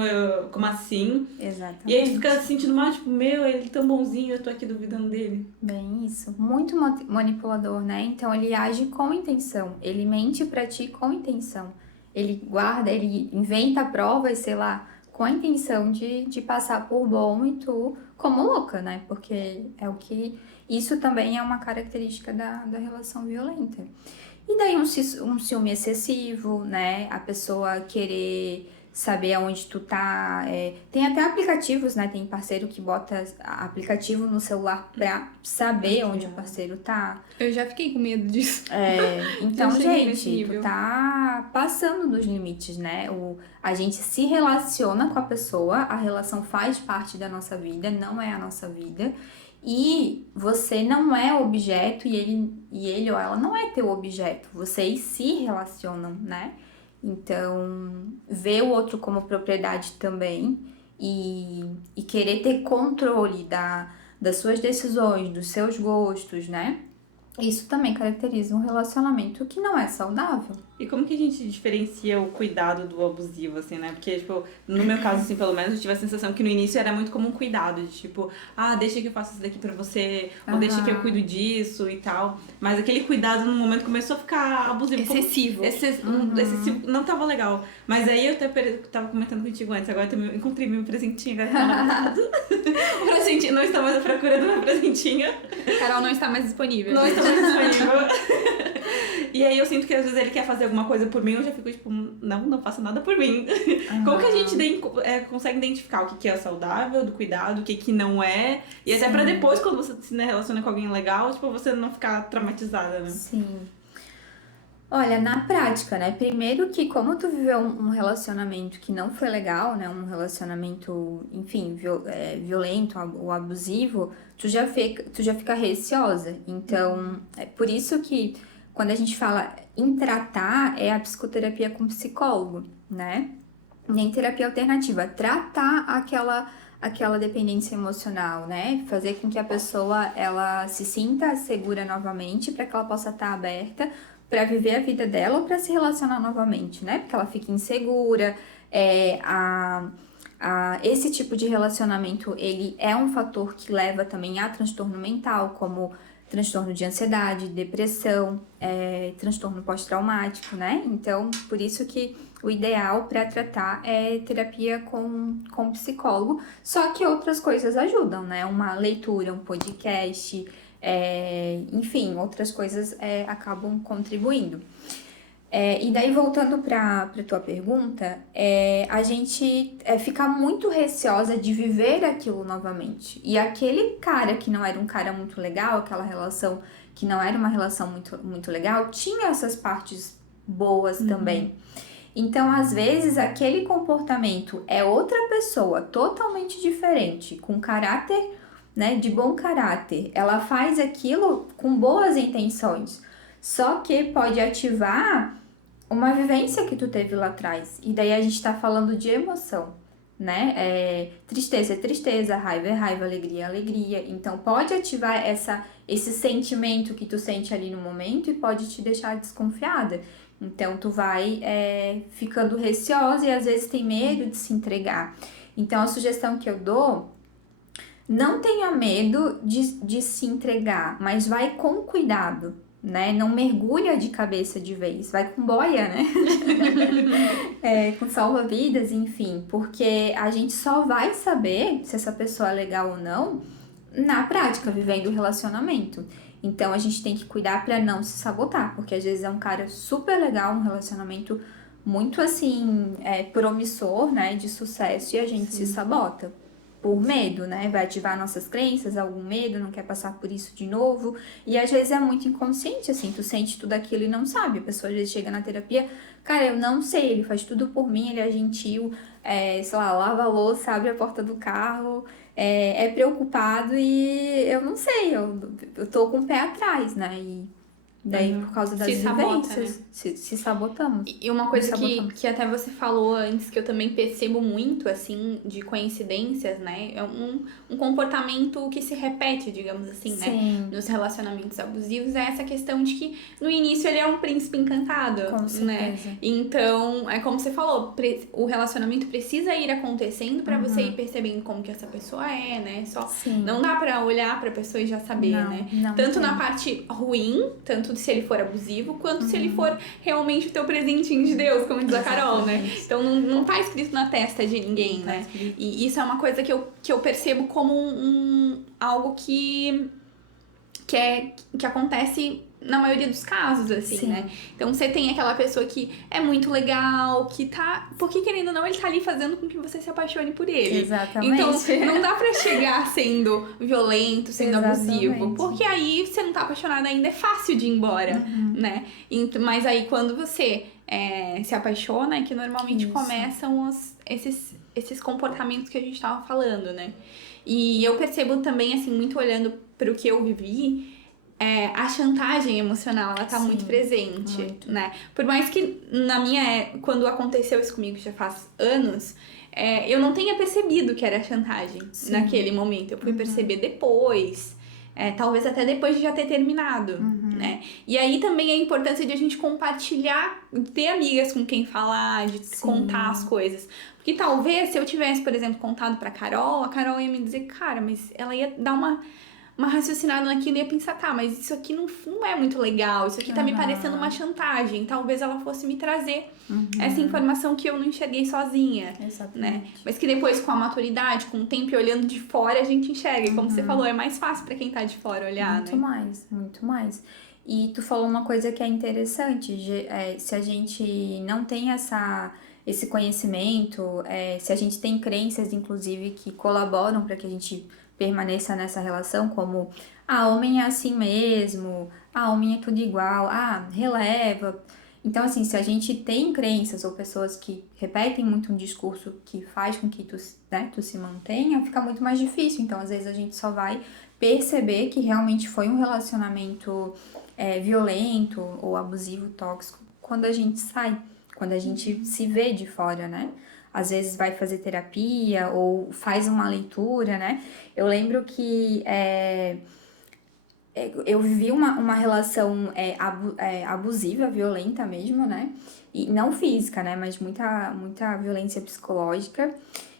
assim. Exatamente. E aí tu fica se sentindo mal, tipo, ele tão bonzinho, eu tô aqui duvidando dele. Bem isso. Muito manipulador, né? Então ele age com intenção. Ele mente pra ti com intenção. Ele guarda, ele inventa provas, sei lá, com a intenção de passar por bom e tu como louca, né? Porque é o que... Isso também é uma característica da relação violenta. E daí um ciúme excessivo, né? A pessoa querer saber aonde tu tá. Tem até aplicativos, né? Tem parceiro que bota aplicativo no celular pra saber onde o parceiro tá. Eu já fiquei com medo disso. Então, gente, tu tá passando dos limites, né? A gente se relaciona com a pessoa, a relação faz parte da nossa vida, não é a nossa vida. E você não é objeto e ele ou ela não é teu objeto. Vocês se relacionam, né? Então, ver o outro como propriedade também e querer ter controle das suas decisões, dos seus gostos, né? Isso também caracteriza um relacionamento que não é saudável. E como que a gente diferencia o cuidado do abusivo, assim, né? Porque, tipo, no meu caso, assim, pelo menos, eu tive a sensação que no início era muito como um cuidado, de tipo, deixa que eu faça isso daqui pra você, ou deixa que eu cuido disso e tal. Mas aquele cuidado, no momento, começou a ficar abusivo. Excessivo. Excessivo, não tava legal. Mas aí eu até tava comentando contigo antes, agora eu encontrei meu presentinho, agora o presentinho, não está mais à procura do meu presentinho. Carol não está mais disponível. Não está mais disponível. E aí eu sinto que às vezes ele quer fazer alguma coisa por mim, eu já fico tipo, não faça nada por mim. Como que a gente consegue identificar o que é saudável, do cuidado, o que não é? E até pra depois, quando você se relaciona com alguém legal, tipo, você não ficar traumatizada, né? Sim. Olha, na prática, né? Primeiro que como tu viveu um relacionamento que não foi legal, né? Um relacionamento, enfim, violento ou abusivo, tu já fica receosa. Então, é por isso que quando a gente fala em tratar, é a psicoterapia com psicólogo, né? Nem terapia alternativa. Tratar aquela dependência emocional, né? Fazer com que a pessoa, ela se sinta segura novamente para que ela possa estar aberta para viver a vida dela ou para se relacionar novamente, né? Porque ela fica insegura. Esse tipo de relacionamento, ele é um fator que leva também a transtorno mental, como transtorno de ansiedade, depressão, transtorno pós-traumático, né? Então, por isso que o ideal para tratar é terapia com psicólogo, só que outras coisas ajudam, né? Uma leitura, um podcast, enfim, outras coisas acabam contribuindo. E daí, voltando para tua pergunta, a gente fica muito receosa de viver aquilo novamente. E aquele cara que não era um cara muito legal, aquela relação que não era uma relação muito, muito legal, tinha essas partes boas também. Então, às vezes, aquele comportamento é outra pessoa totalmente diferente, com caráter, né, de bom caráter. Ela faz aquilo com boas intenções, só que pode ativar uma vivência que tu teve lá atrás. E daí a gente tá falando de emoção, né? Tristeza é tristeza, raiva é raiva, alegria é alegria. Então pode ativar esse sentimento que tu sente ali no momento e pode te deixar desconfiada. Então tu vai ficando receosa e às vezes tem medo de se entregar. Então a sugestão que eu dou, não tenha medo de se entregar, mas vai com cuidado, né? Não mergulha de cabeça de vez, vai com boia, né? Com salva-vidas, enfim, porque a gente só vai saber se essa pessoa é legal ou não na prática, vivendo o relacionamento. Então a gente tem que cuidar pra não se sabotar, porque às vezes é um cara super legal, um relacionamento muito assim, promissor, né, de sucesso, e a gente se sabota. Por medo, né? Vai ativar nossas crenças, algum medo, não quer passar por isso de novo. E às vezes é muito inconsciente, assim, tu sente tudo aquilo e não sabe. A pessoa às vezes chega na terapia, cara, eu não sei, ele faz tudo por mim, ele é gentil, sei lá, lava a louça, abre a porta do carro, é preocupado e eu não sei, eu tô com o pé atrás, né? E daí, por causa das vivências, né? se sabotamos. E uma coisa Nos sabotamos. que até você falou antes, que eu também percebo muito, assim, de coincidências, né? É um comportamento que se repete, digamos assim, né? Sim. Nos relacionamentos abusivos, é essa questão de que no início ele é um príncipe encantado, Com né? certeza. Então, é como você falou, o relacionamento precisa ir acontecendo pra você ir percebendo como que essa pessoa é, né? Sim. Não dá pra olhar pra pessoa e já saber, né? Não Tanto tem. na parte ruim, tanto se ele for abusivo, quanto se ele for realmente o teu presentinho de Deus, como diz a Carol, né? Exatamente. Então não tá escrito na testa de ninguém, Não tá né? escrito. E isso é uma coisa que eu percebo como algo que acontece na maioria dos casos, assim, Sim. né? Então você tem aquela pessoa que é muito legal, que tá... Porque querendo ou não, ele tá ali fazendo com que você se apaixone por ele. Exatamente. Então não dá pra chegar sendo violento, sendo abusivo. Exatamente. Porque aí você não tá apaixonada ainda, é fácil de ir embora, né? Mas aí quando você se apaixona, é que normalmente Isso. começam esses comportamentos que a gente tava falando, né? E eu percebo também, assim, muito olhando pro que eu vivi, a chantagem emocional, ela tá Sim, muito presente, muito. né? Por mais que quando aconteceu isso comigo já faz anos, eu não tenha percebido que era chantagem naquele momento. Eu fui perceber depois, talvez até depois de já ter terminado, né? E aí também a importância de a gente compartilhar, ter amigas com quem falar, de contar as coisas. Porque talvez se eu tivesse, por exemplo, contado pra Carol, a Carol ia me dizer, cara, mas ela ia dar uma raciocinada naquilo e ia pensar, tá, mas isso aqui não é muito legal, isso aqui tá me parecendo uma chantagem. Talvez ela fosse me trazer essa informação que eu não enxerguei sozinha, Exatamente. né? Mas que depois, com a maturidade, com o tempo e olhando de fora, a gente enxerga. E como você falou, é mais fácil pra quem tá de fora olhar, Muito né? mais, muito mais. E tu falou uma coisa que é interessante, se a gente não tem esse conhecimento, se a gente tem crenças, inclusive, que colaboram para que a gente permaneça nessa relação, como, homem é assim mesmo, homem é tudo igual, releva. Então, assim, se a gente tem crenças ou pessoas que repetem muito um discurso que faz com que tu se mantenha, fica muito mais difícil. Então, às vezes, a gente só vai perceber que realmente foi um relacionamento violento ou abusivo, tóxico, quando a gente sai, quando a gente se vê de fora, né? Às vezes vai fazer terapia ou faz uma leitura, né? Eu lembro que eu vivi uma relação abusiva, violenta mesmo, né? E não física, né? Mas muita violência psicológica.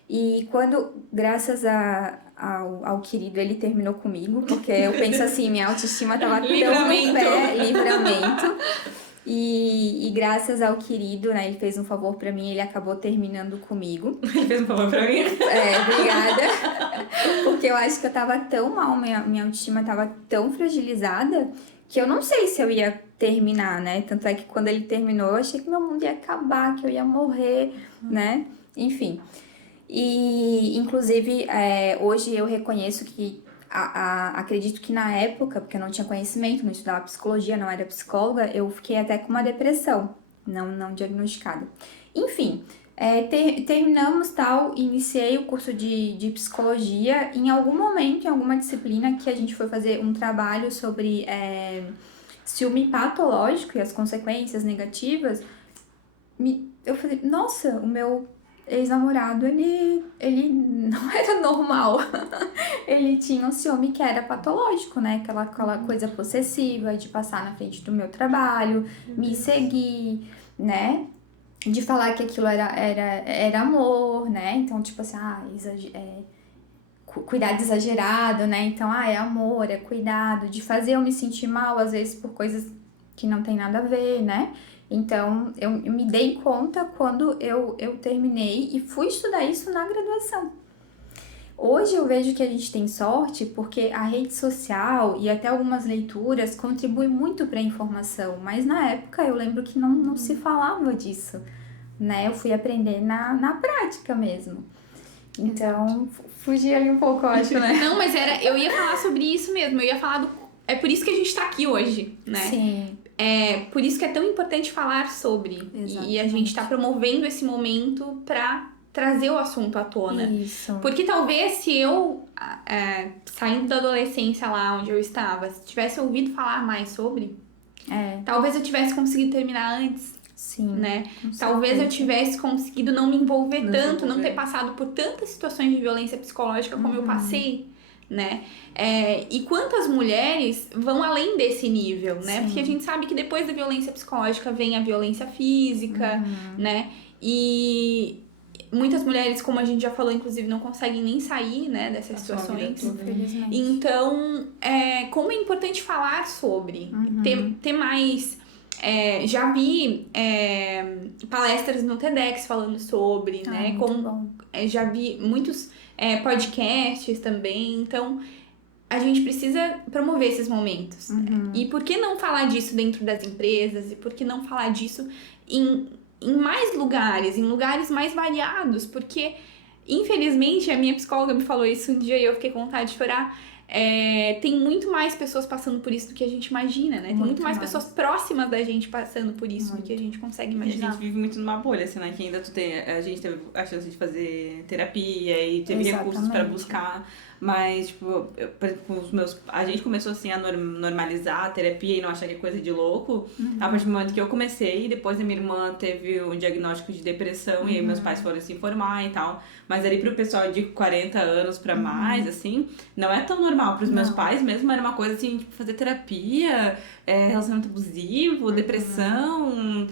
E quando, graças ao querido, ele terminou comigo, porque eu penso assim, minha autoestima tava tão no pé, livramento. E graças ao querido, né, ele fez um favor pra mim, ele acabou terminando comigo. Ele fez um favor pra mim? Obrigada. Porque eu acho que eu tava tão mal, minha autoestima tava tão fragilizada, que eu não sei se eu ia terminar, né? Tanto é que quando ele terminou, eu achei que meu mundo ia acabar, que eu ia morrer, né? Enfim. E, inclusive, hoje eu reconheço que acredito que na época, porque eu não tinha conhecimento, não estudava psicologia, não era psicóloga, eu fiquei até com uma depressão não diagnosticada. Enfim, terminamos tal, iniciei o curso de psicologia. Em algum momento, em alguma disciplina que a gente foi fazer um trabalho sobre ciúme patológico e as consequências negativas, eu falei, nossa, o meu ex-namorado, ele não era normal. Ele tinha um ciúme que era patológico, né? Aquela coisa possessiva de passar na frente do meu trabalho, me seguir, né? De falar que aquilo era amor, né? Então, tipo assim, cuidado exagerado, né? Então, é amor, é cuidado, de fazer eu me sentir mal, às vezes, por coisas que não tem nada a ver, né? Então, eu me dei conta quando eu terminei e fui estudar isso na graduação. Hoje eu vejo que a gente tem sorte porque a rede social e até algumas leituras contribuem muito para a informação, mas na época eu lembro que não se falava disso, né? Eu fui aprender na prática mesmo. Então, fugi ali um pouco, eu acho, né? Não, mas eu ia falar sobre isso mesmo, eu ia falar é por isso que a gente tá aqui hoje, né? Sim. É por isso que é tão importante falar sobre. E a gente tá promovendo esse momento pra trazer o assunto à tona. Isso. Porque talvez se eu, saindo da adolescência lá onde eu estava, se tivesse ouvido falar mais sobre, talvez eu tivesse conseguido terminar antes. Sim. Né? Talvez eu tivesse conseguido não me envolver tanto, não ter passado por tantas situações de violência psicológica como eu passei, né? E quantas mulheres vão além desse nível, né? Sim. Porque a gente sabe que depois da violência psicológica vem a violência física, né? E muitas mulheres, como a gente já falou, inclusive, não conseguem nem sair, né, dessas situações. Infelizmente. Então, como é importante falar sobre, ter mais... já vi palestras no TEDx falando sobre, né? Já vi muitos podcasts também. Então, a gente precisa promover esses momentos. E por que não falar disso dentro das empresas? E por que não falar disso em mais lugares, em lugares mais variados? Porque, infelizmente, a minha psicóloga me falou isso um dia e eu fiquei com vontade de chorar. Tem muito mais pessoas passando por isso do que a gente imagina, né? Tem muito mais pessoas próximas da gente passando por isso do que a gente consegue imaginar. A gente vive muito numa bolha, assim, né? Que ainda a gente teve a chance de fazer terapia e teve recursos pra buscar. Mas, tipo, por exemplo, a gente começou, assim, a normalizar a terapia e não achar que é coisa de louco. A partir do momento que eu comecei, depois a minha irmã teve um diagnóstico de depressão e aí meus pais foram se informar e tal. Mas ali pro pessoal de 40 anos pra mais, assim, não é tão normal. Pros meus pais mesmo era uma coisa, assim, tipo, fazer terapia, relacionamento abusivo, depressão...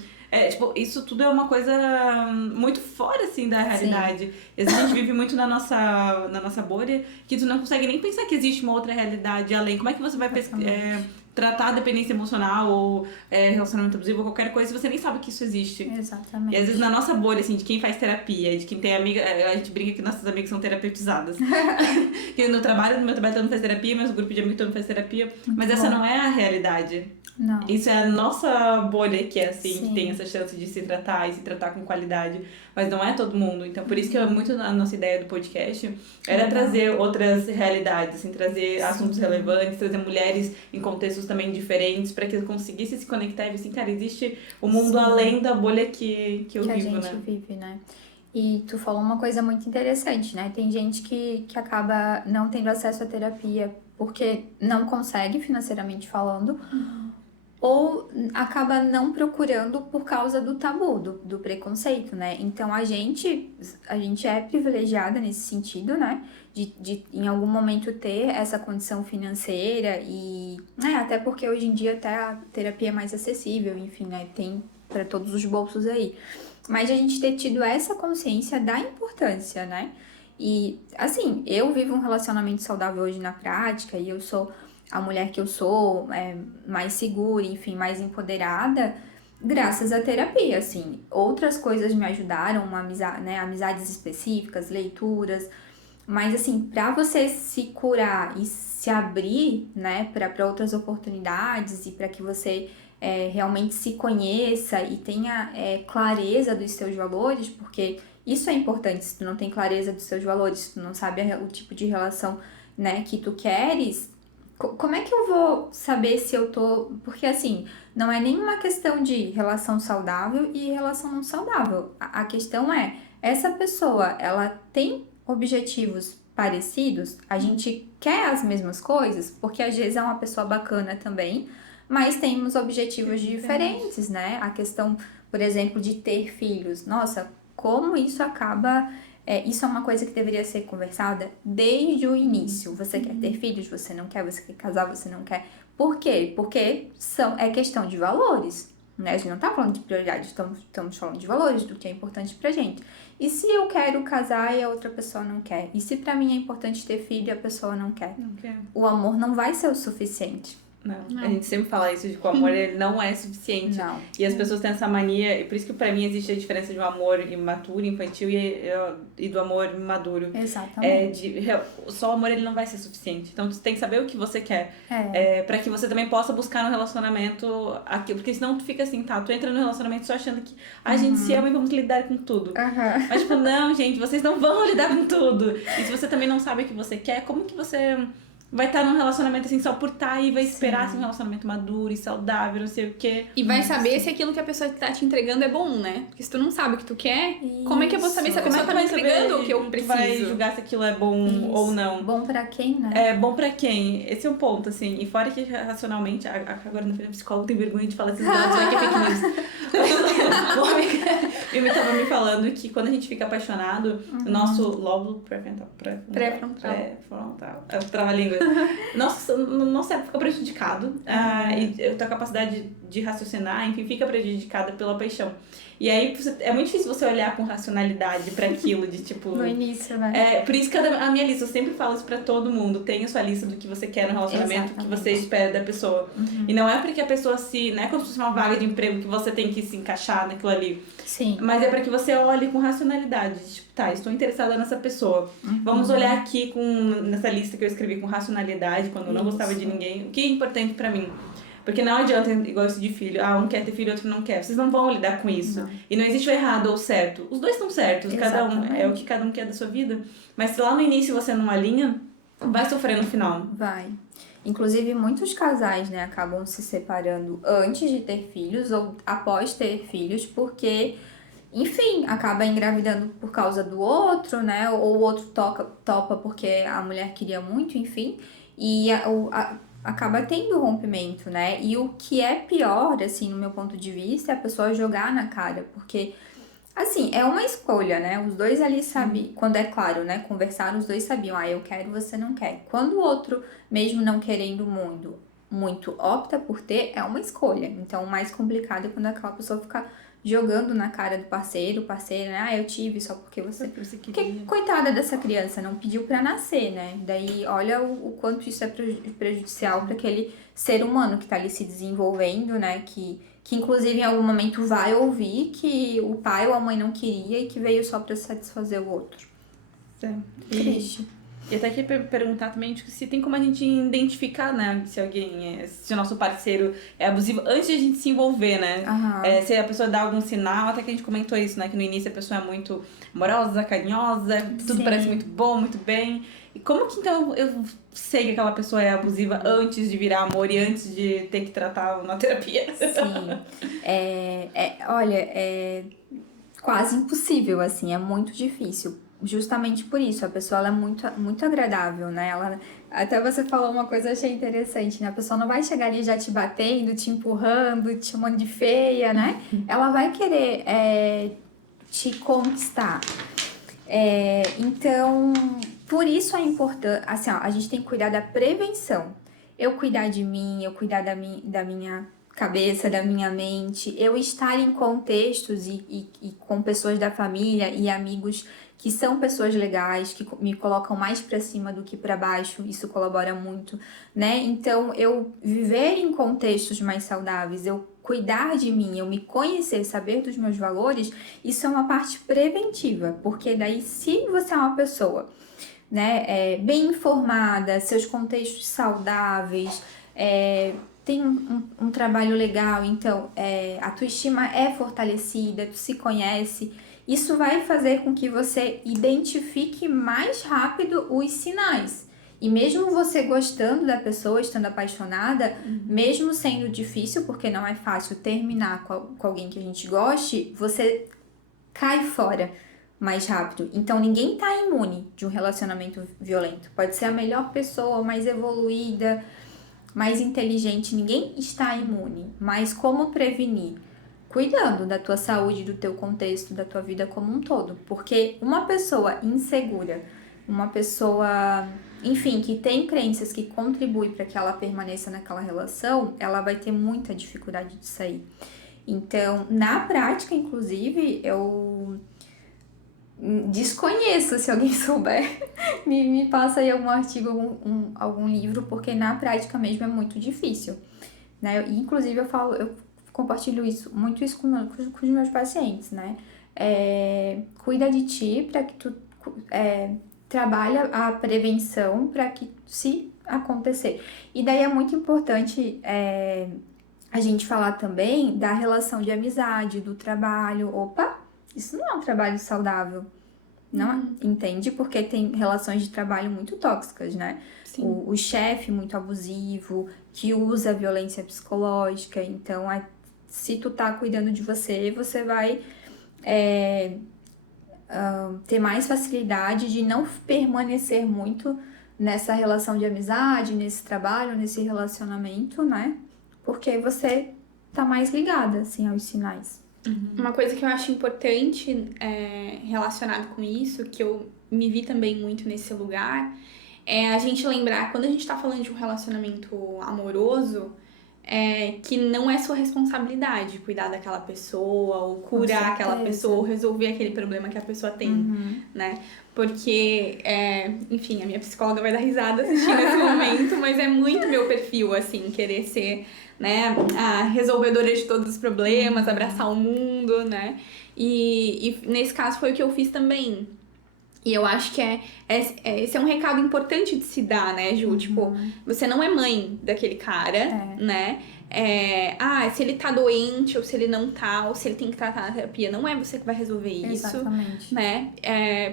tipo, isso tudo é uma coisa muito fora, assim, da realidade. E a gente vive muito na nossa bolha, que tu não consegue nem pensar que existe uma outra realidade além. Como é que você vai tratar a dependência emocional ou relacionamento abusivo ou qualquer coisa se você nem sabe que isso existe? Exatamente. E às vezes na nossa bolha, assim, de quem faz terapia, de quem tem amiga, a gente brinca que nossas amigas são terapeutizadas. Que no meu trabalho todo mundo faz terapia, meu grupo de amigos todo mundo faz terapia, mas essa não é a realidade. Não. Isso é a nossa bolha que é assim, que tem essa chance de se tratar e se tratar com qualidade, mas não é todo mundo. Então, por isso que muito a nossa ideia do podcast era trazer outras realidades, assim, trazer assuntos relevantes, trazer mulheres em contextos também diferentes, para que eu conseguisse se conectar e ver assim, cara, existe o mundo além da bolha que eu vivo, a gente vive, né? E tu falou uma coisa muito interessante, né? Tem gente que acaba não tendo acesso à terapia porque não consegue, financeiramente falando, ou acaba não procurando por causa do tabu, do preconceito, né? Então, a gente é privilegiada nesse sentido, né? De em algum momento ter essa condição financeira e... até porque hoje em dia até a terapia é mais acessível, enfim, né? Tem para todos os bolsos aí. Mas a gente ter tido essa consciência da importância, né? E, assim, eu vivo um relacionamento saudável hoje na prática e eu sou... a mulher que eu sou, mais segura, enfim, mais empoderada, graças à terapia, assim. Outras coisas me ajudaram, amizades específicas, leituras, mas, assim, pra você se curar e se abrir, né, pra outras oportunidades e pra que você realmente se conheça e tenha clareza dos seus valores, porque isso é importante. Se tu não tem clareza dos seus valores, se tu não sabe o tipo de relação, né, que tu queres... Como é que eu vou saber se eu tô... Porque, assim, não é nenhuma questão de relação saudável e relação não saudável. A questão é, essa pessoa, ela tem objetivos parecidos? A gente quer as mesmas coisas? Porque, às vezes, é uma pessoa bacana também, mas temos objetivos diferentes, né? A questão, por exemplo, de ter filhos. Nossa, como isso acaba... isso é uma coisa que deveria ser conversada desde o início. Você quer ter filhos, você não quer, você quer casar, você não quer. Por quê? Porque é questão de valores, né? A gente não tá falando de prioridade, estamos falando de valores, do que é importante pra gente. E se eu quero casar e a outra pessoa não quer? E se pra mim é importante ter filho e a pessoa não quer? Não quer. O amor não vai ser o suficiente. Não. A gente sempre fala isso, de que o amor ele não é suficiente. Não. E as pessoas têm essa mania, e por isso que pra mim existe a diferença de um amor imaturo, infantil e do amor maduro. Exatamente. Só o amor ele não vai ser suficiente. Então tu tem que saber o que você quer. Pra que você também possa buscar no relacionamento aquilo. Porque senão tu fica assim, tá? Tu entra no relacionamento só achando que a gente se ama e vamos lidar com tudo. Mas tipo, não, gente, vocês não vão lidar com tudo. E se você também não sabe o que você quer, como que você... vai estar num relacionamento assim só por estar e vai esperar assim, um relacionamento maduro e saudável, não sei o quê. E vai saber se aquilo que a pessoa tá te entregando é bom, né? Porque se tu não sabe o que tu quer, como é que eu vou saber se a pessoa tá me entregando o que eu preciso? Tu vai julgar se aquilo é bom ou não. Bom pra quem, né? É, bom pra quem? Esse é um ponto, assim. E fora que racionalmente, agora no filho psicólogo tem vergonha de falar esses dados, vai que é fake news. Ele tava me falando que quando a gente fica apaixonado, o nosso lóbulo pré-frontal. Trava-língua. Nosso cérebro fica prejudicado. E a tua capacidade de raciocinar, enfim, fica prejudicada pela paixão. E aí é muito difícil você olhar com racionalidade pra aquilo, de tipo... No início, né? Por isso que a minha lista, eu sempre falo isso pra todo mundo. Tenha sua lista do que você quer no relacionamento, que você espera da pessoa. E não é porque a pessoa não é como se fosse uma vaga de emprego que você tem que se encaixar naquilo ali. Sim. Mas é pra que você olhe com racionalidade. Tipo, tá, estou interessada nessa pessoa. Vamos olhar aqui nessa lista que eu escrevi com racionalidade, quando eu não gostava de ninguém. O que é importante pra mim? Porque não adianta, igual isso de filho, um quer ter filho, outro não quer. Vocês não vão lidar com isso. Não. E não existe o errado ou o certo. Os dois estão certos, cada um é o que cada um quer da sua vida. Mas se lá no início você não alinha, vai sofrer no final. Vai. Inclusive, muitos casais, né, acabam se separando antes de ter filhos ou após ter filhos, porque, enfim, acaba engravidando por causa do outro, né, ou o outro topa porque a mulher queria muito, enfim, e acaba tendo rompimento, né? E o que é pior, assim, no meu ponto de vista, é a pessoa jogar na cara, porque, assim, é uma escolha, né? Os dois ali sabem, quando é claro, né? Conversaram, os dois sabiam, eu quero, você não quer. Quando o outro, mesmo não querendo muito, opta por ter, é uma escolha. Então, o mais complicado é quando aquela pessoa fica jogando na cara do parceiro, né? Eu tive só porque você queria. Porque, coitada dessa criança, não pediu pra nascer, né? Daí, olha o quanto isso é prejudicial para aquele ser humano que tá ali se desenvolvendo, né? Que inclusive em algum momento vai ouvir que o pai ou a mãe não queria e que veio só pra satisfazer o outro. Triste. E até queria perguntar também tipo, se tem como a gente identificar, né, se o nosso parceiro é abusivo antes de a gente se envolver, né? Se a pessoa dá algum sinal, até que a gente comentou isso, né, que no início a pessoa é muito amorosa, carinhosa, tudo parece muito bom, muito bem. E como que então eu sei que aquela pessoa é abusiva antes de virar amor e antes de ter que tratar na terapia? Sim. Olha, é quase impossível, assim, é muito difícil. Justamente por isso, a pessoa ela é muito agradável, né? Até você falou uma coisa, eu achei interessante, né? A pessoa não vai chegar ali já te batendo, te empurrando, te chamando de feia, né? Ela vai querer te conquistar. Então, por isso é importante, assim, a gente tem que cuidar da prevenção. Eu cuidar de mim, eu cuidar da minha cabeça, da minha mente, eu estar em contextos e com pessoas da família e amigos que são pessoas legais, que me colocam mais pra cima do que pra baixo, isso colabora muito, né? Então, eu viver em contextos mais saudáveis, eu cuidar de mim, eu me conhecer, saber dos meus valores, isso é uma parte preventiva, porque daí se você é uma pessoa, né, bem informada, seus contextos saudáveis, tem um trabalho legal, então a tua estima é fortalecida, tu se conhece, isso vai fazer com que você identifique mais rápido os sinais. E mesmo você gostando da pessoa, estando apaixonada, mesmo sendo difícil, porque não é fácil terminar com alguém que a gente goste, você cai fora mais rápido. Então ninguém tá imune de um relacionamento violento. Pode ser a melhor pessoa, mais evoluída, mais inteligente, ninguém está imune. Mas como prevenir? Cuidando da tua saúde, do teu contexto, da tua vida como um todo. Porque uma pessoa insegura, uma pessoa, enfim, que tem crenças que contribuem para que ela permaneça naquela relação, ela vai ter muita dificuldade de sair. Então, na prática, inclusive, eu desconheço, se alguém souber, me passa aí algum artigo, algum livro, porque na prática mesmo é muito difícil, né? E, inclusive, eu compartilho muito isso com os meus pacientes, né? Cuida de ti para que tu trabalha a prevenção para que se acontecer. E daí é muito importante a gente falar também da relação de amizade, do trabalho. Opa, isso não é um trabalho saudável, não entende? Porque tem relações de trabalho muito tóxicas, né? O chefe muito abusivo, que usa violência psicológica. Então, se tu tá cuidando de você, você vai ter mais facilidade de não permanecer muito nessa relação de amizade, nesse trabalho, nesse relacionamento, né? Porque você tá mais ligada, assim, aos sinais. Uma coisa que eu acho importante relacionado com isso, que eu me vi também muito nesse lugar, é a gente lembrar, quando a gente tá falando de um relacionamento amoroso, que não é sua responsabilidade cuidar daquela pessoa, ou curar aquela pessoa, ou resolver aquele problema que a pessoa tem, né? Porque, enfim, a minha psicóloga vai dar risada assistindo esse momento, mas é muito meu perfil, assim, querer ser, né, a resolvedora de todos os problemas, abraçar o mundo, né? E nesse caso foi o que eu fiz também. E eu acho que esse é um recado importante de se dar, né, Ju? Tipo, você não é mãe daquele cara, né? Se ele tá doente, ou se ele não tá, ou se ele tem que tratar na terapia, não é você que vai resolver isso. Exatamente. Né?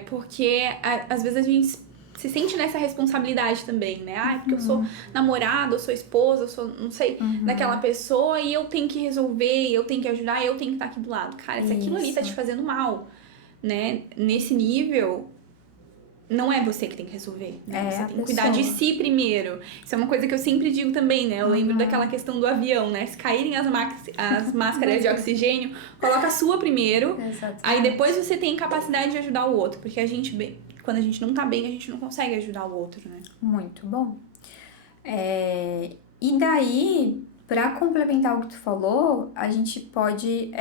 Porque às vezes a gente se sente nessa responsabilidade também, né? Porque eu sou namorada, eu sou esposa, eu sou, não sei, daquela pessoa e eu tenho que resolver, eu tenho que ajudar, eu tenho que estar aqui do lado. Cara, se aquilo ali tá te fazendo mal, né? Nesse nível, não é você que tem que resolver, né? Você tem que cuidar de si primeiro. Isso é uma coisa que eu sempre digo também, né? Eu lembro daquela questão do avião, né? Se caírem as máscaras de oxigênio, coloca a sua primeiro. Exatamente. Aí depois você tem capacidade de ajudar o outro. Porque quando a gente não tá bem, a gente não consegue ajudar o outro, né? Muito bom. E daí, para complementar o que tu falou, a gente pode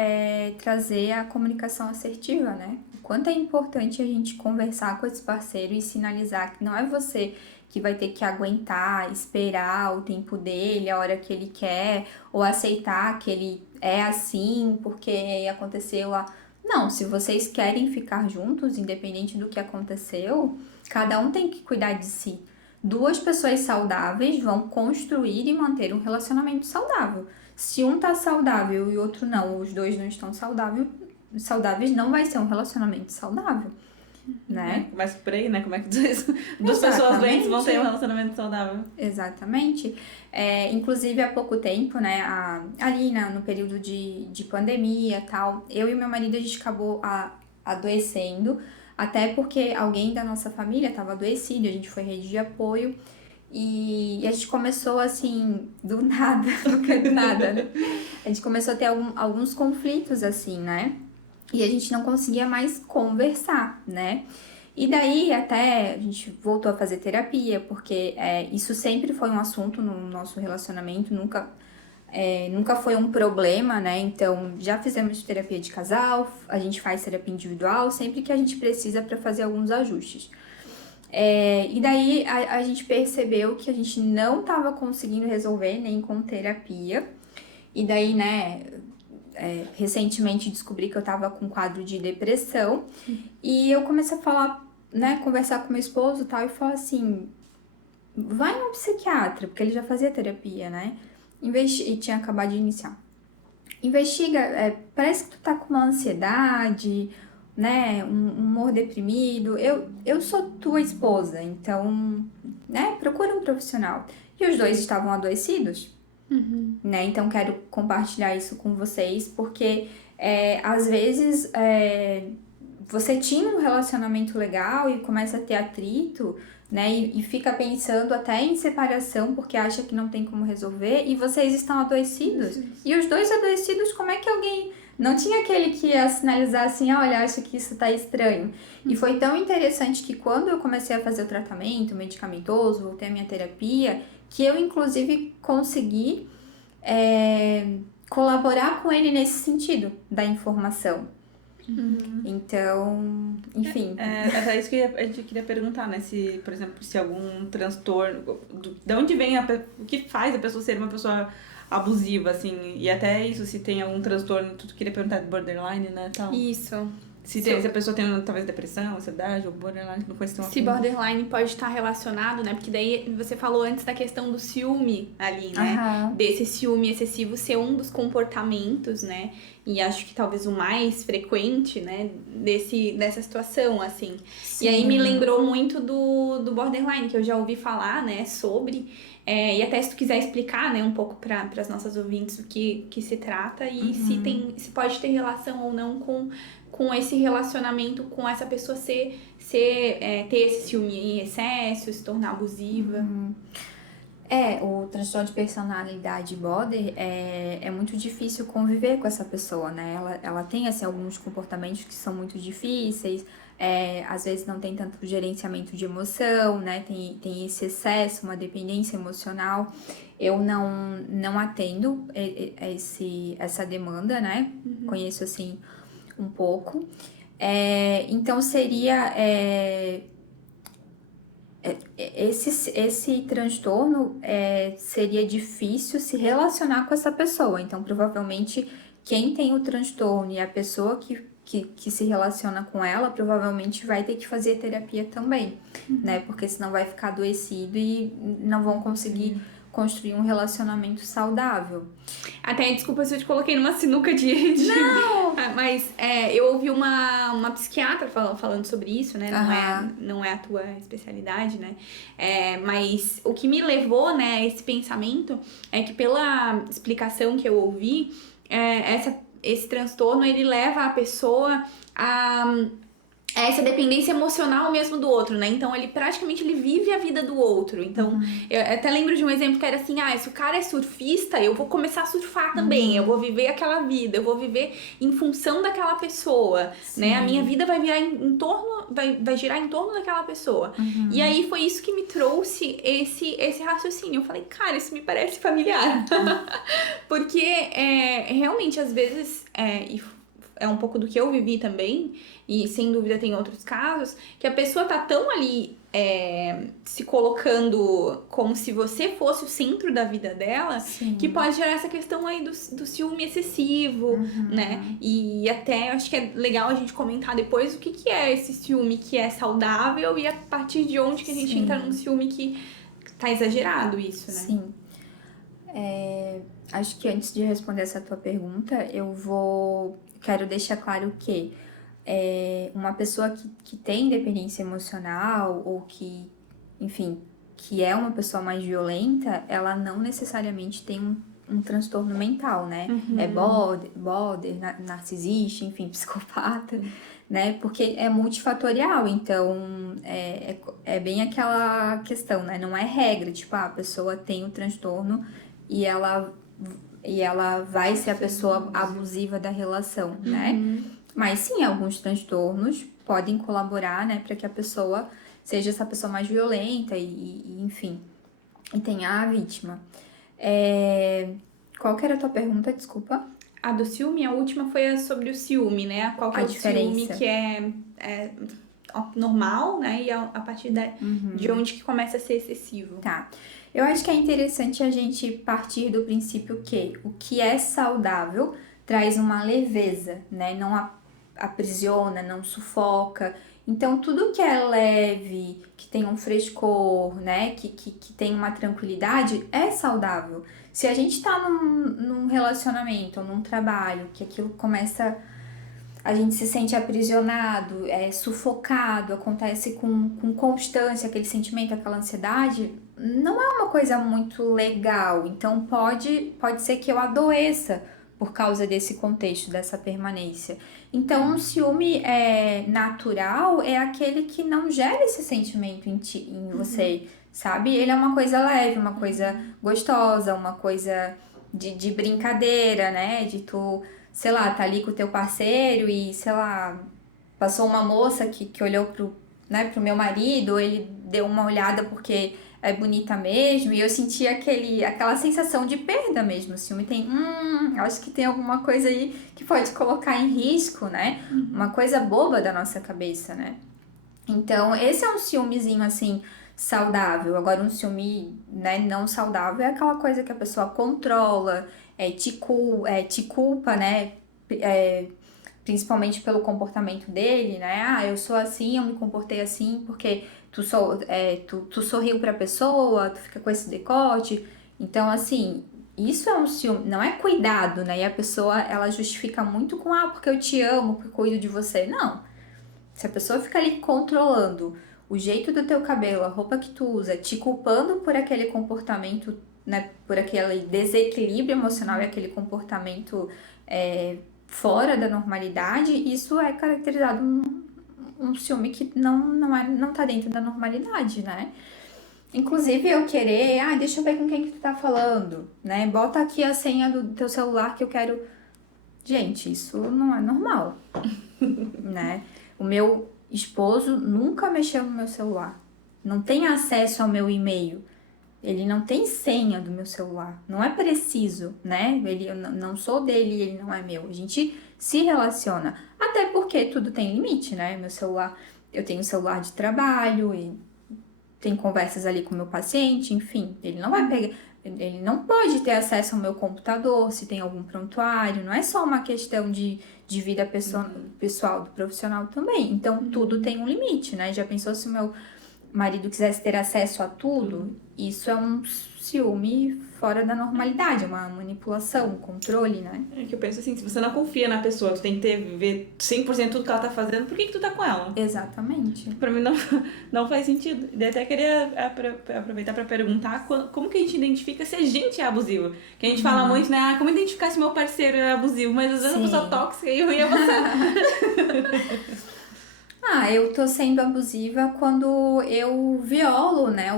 trazer a comunicação assertiva, né? O quanto é importante a gente conversar com esse parceiro e sinalizar que não é você que vai ter que aguentar, esperar o tempo dele, a hora que ele quer, ou aceitar que ele é assim porque aconteceu lá. Não, se vocês querem ficar juntos, independente do que aconteceu, cada um tem que cuidar de si. Duas pessoas saudáveis vão construir e manter um relacionamento saudável. Se um tá saudável e o outro não, os dois não estão saudáveis, não vai ser um relacionamento saudável, né? Começa por aí, né? Como é que duas pessoas doentes vão ter um relacionamento saudável? Exatamente. Inclusive, há pouco tempo, né, ali no período de pandemia e tal, eu e meu marido, a gente acabou adoecendo, até porque alguém da nossa família estava adoecido, a gente foi rede de apoio, e a gente começou assim, do nada, do nada, né? A gente começou a ter alguns conflitos, assim, né? E a gente não conseguia mais conversar, né? E daí até a gente voltou a fazer terapia, porque isso sempre foi um assunto no nosso relacionamento, nunca foi um problema, né? Então já fizemos terapia de casal, a gente faz terapia individual, sempre que a gente precisa para fazer alguns ajustes. E daí a gente percebeu que a gente não estava conseguindo resolver nem com terapia. E daí, né, recentemente descobri que eu tava com um quadro de depressão. E eu comecei a falar, né, conversar com meu esposo e tal, e falar assim, vai num psiquiatra, porque ele já fazia terapia, né? E tinha acabado de iniciar. Investiga, parece que tu tá com uma ansiedade, né, um humor deprimido, eu sou tua esposa, então, né, procura um profissional. E os dois estavam adoecidos, né, então quero compartilhar isso com vocês, porque às vezes você tinha um relacionamento legal e começa a ter atrito, né, e fica pensando até em separação porque acha que não tem como resolver e vocês estão adoecidos. E os dois adoecidos, como é que alguém... Não tinha aquele que ia sinalizar assim, olha, acho que isso tá estranho. E foi tão interessante que quando eu comecei a fazer o tratamento medicamentoso, voltei à minha terapia, que eu inclusive consegui colaborar com ele nesse sentido da informação. Então, enfim. É isso que a gente queria perguntar, né? Se, por exemplo, se algum transtorno... De onde vem o que faz a pessoa ser uma pessoa abusiva, assim? E até isso, se tem algum transtorno... Tu queria perguntar de borderline, né? Tal. Isso. Se a pessoa tem, talvez, depressão, ansiedade ou borderline, não conhece tão Se borderline pode estar relacionado, né? Porque daí você falou antes da questão do ciúme ali, né? Desse ciúme excessivo ser um dos comportamentos, né? E acho que talvez o mais frequente, né? Dessa situação, assim. Sim. E aí me lembrou muito do borderline, que eu já ouvi falar, né? Sobre... e até se tu quiser explicar, né? Um pouco para as nossas ouvintes o que se trata e se pode ter relação ou não com esse relacionamento, com essa pessoa ter esse ciúme em excesso, se tornar abusiva. O transtorno de personalidade border é muito difícil conviver com essa pessoa, né? Ela tem, assim, alguns comportamentos que são muito difíceis, às vezes não tem tanto gerenciamento de emoção, né? Tem esse excesso, uma dependência emocional. Eu não atendo essa demanda, né? Conheço, assim, um pouco. Então, seria... Esse transtorno seria difícil se relacionar com essa pessoa. Então, provavelmente, quem tem o transtorno e a pessoa que se relaciona com ela, provavelmente vai ter que fazer terapia também, né? Porque senão vai ficar adoecido e não vão conseguir construir um relacionamento saudável. Até, desculpa se eu te coloquei numa sinuca de... Não! Mas eu ouvi uma psiquiatra falando sobre isso, né? Não é a tua especialidade, né? Mas o que me levou, né, a esse pensamento é que pela explicação que eu ouvi, esse transtorno, ele leva a pessoa a essa dependência emocional mesmo do outro, né? Então, ele vive a vida do outro. Então, eu até lembro de um exemplo que era assim, se o cara é surfista, eu vou começar a surfar também, eu vou viver aquela vida, eu vou viver em função daquela pessoa, né? A minha vida vai virar vai girar em torno daquela pessoa. E aí, foi isso que me trouxe esse raciocínio. Eu falei, cara, isso me parece familiar. Porque, realmente, às vezes, é um pouco do que eu vivi também, e sem dúvida tem outros casos, que a pessoa tá tão ali se colocando como se você fosse o centro da vida dela, que pode gerar essa questão aí do ciúme excessivo, né? E até acho que é legal a gente comentar depois o que é esse ciúme que é saudável e a partir de onde que a gente entra num ciúme que tá exagerado isso, né? Sim. Acho que antes de responder essa tua pergunta, quero deixar claro que uma pessoa que tem dependência emocional ou que, enfim, que é uma pessoa mais violenta, ela não necessariamente tem um transtorno mental, né? É border, narcisista, enfim, psicopata, né? Porque é multifatorial, então é bem aquela questão, né? Não é regra, tipo, a pessoa tem o transtorno e ela vai ser a pessoa abusiva da relação, né? Mas sim, alguns transtornos podem colaborar, né, para que a pessoa seja essa pessoa mais violenta e enfim, e tenha a vítima. Qual que era a tua pergunta, desculpa? A do ciúme, a última foi sobre o ciúme, né? Qual que é o ciúme que é normal, né? E a partir de onde que começa a ser excessivo. Tá. Eu acho que é interessante a gente partir do princípio que o que é saudável traz uma leveza, né? Não aprisiona, não sufoca. Então, tudo que é leve, que tem um frescor, né? Que tem uma tranquilidade, é saudável. Se a gente tá num relacionamento ou num trabalho, que aquilo começa a gente se sente aprisionado, sufocado, acontece com constância, aquele sentimento, aquela ansiedade, não é uma coisa muito legal. Então pode ser que eu adoeça por causa desse contexto, dessa permanência. Então, um ciúme natural é aquele que não gera esse sentimento em você, sabe? Ele é uma coisa leve, uma coisa gostosa, uma coisa de brincadeira, né? De tu, sei lá, tá ali com o teu parceiro e, sei lá, passou uma moça que olhou pro meu marido, ele deu uma olhada porque é bonita mesmo, e eu senti aquela sensação de perda mesmo. O ciúme tem, acho que tem alguma coisa aí que pode colocar em risco, né? Uma coisa boba da nossa cabeça, né? Então, esse é um ciúmezinho, assim, saudável. Agora, um ciúme, né, não saudável é aquela coisa que a pessoa controla, te culpa, né? Principalmente pelo comportamento dele, né? Eu sou assim, eu me comportei assim porque tu sorriu pra pessoa, tu fica com esse decote. Então, assim, isso é um ciúme, não é cuidado, né? E a pessoa, ela justifica muito com, porque eu te amo, porque eu cuido de você. Não. Se a pessoa fica ali controlando o jeito do teu cabelo, a roupa que tu usa, te culpando por aquele comportamento, né? Por aquele desequilíbrio emocional e aquele comportamento fora da normalidade, isso é caracterizado um ciúme que não tá dentro da normalidade, né? Inclusive eu querer, deixa eu ver com quem que tu tá falando, né? Bota aqui a senha do teu celular que eu quero... Gente, isso não é normal, né? O meu esposo nunca mexeu no meu celular, não tem acesso ao meu e-mail. Ele não tem senha do meu celular. Não é preciso, né? Eu não sou dele, ele não é meu. A gente se relaciona. Até porque tudo tem limite, né? Meu celular, eu tenho celular de trabalho e tem conversas ali com o meu paciente, enfim. Ele não vai pegar... Ele não pode ter acesso ao meu computador se tem algum prontuário. Não é só uma questão de vida pessoal do profissional também. Então, tudo tem um limite, né? Já pensou se o meu marido quisesse ter acesso a tudo? Isso é um ciúme fora da normalidade, uma manipulação, um controle, né? É que eu penso assim, se você não confia na pessoa, tu tem que ver 100% tudo que ela tá fazendo, por que tu tá com ela? Exatamente. Pra mim não faz sentido. E até queria aproveitar pra perguntar como que a gente identifica se a gente é abusivo. Que a gente fala muito, né? Como identificar se meu parceiro é abusivo, mas às vezes a pessoa tóxica e ruim é você. Eu tô sendo abusiva quando eu violo, né,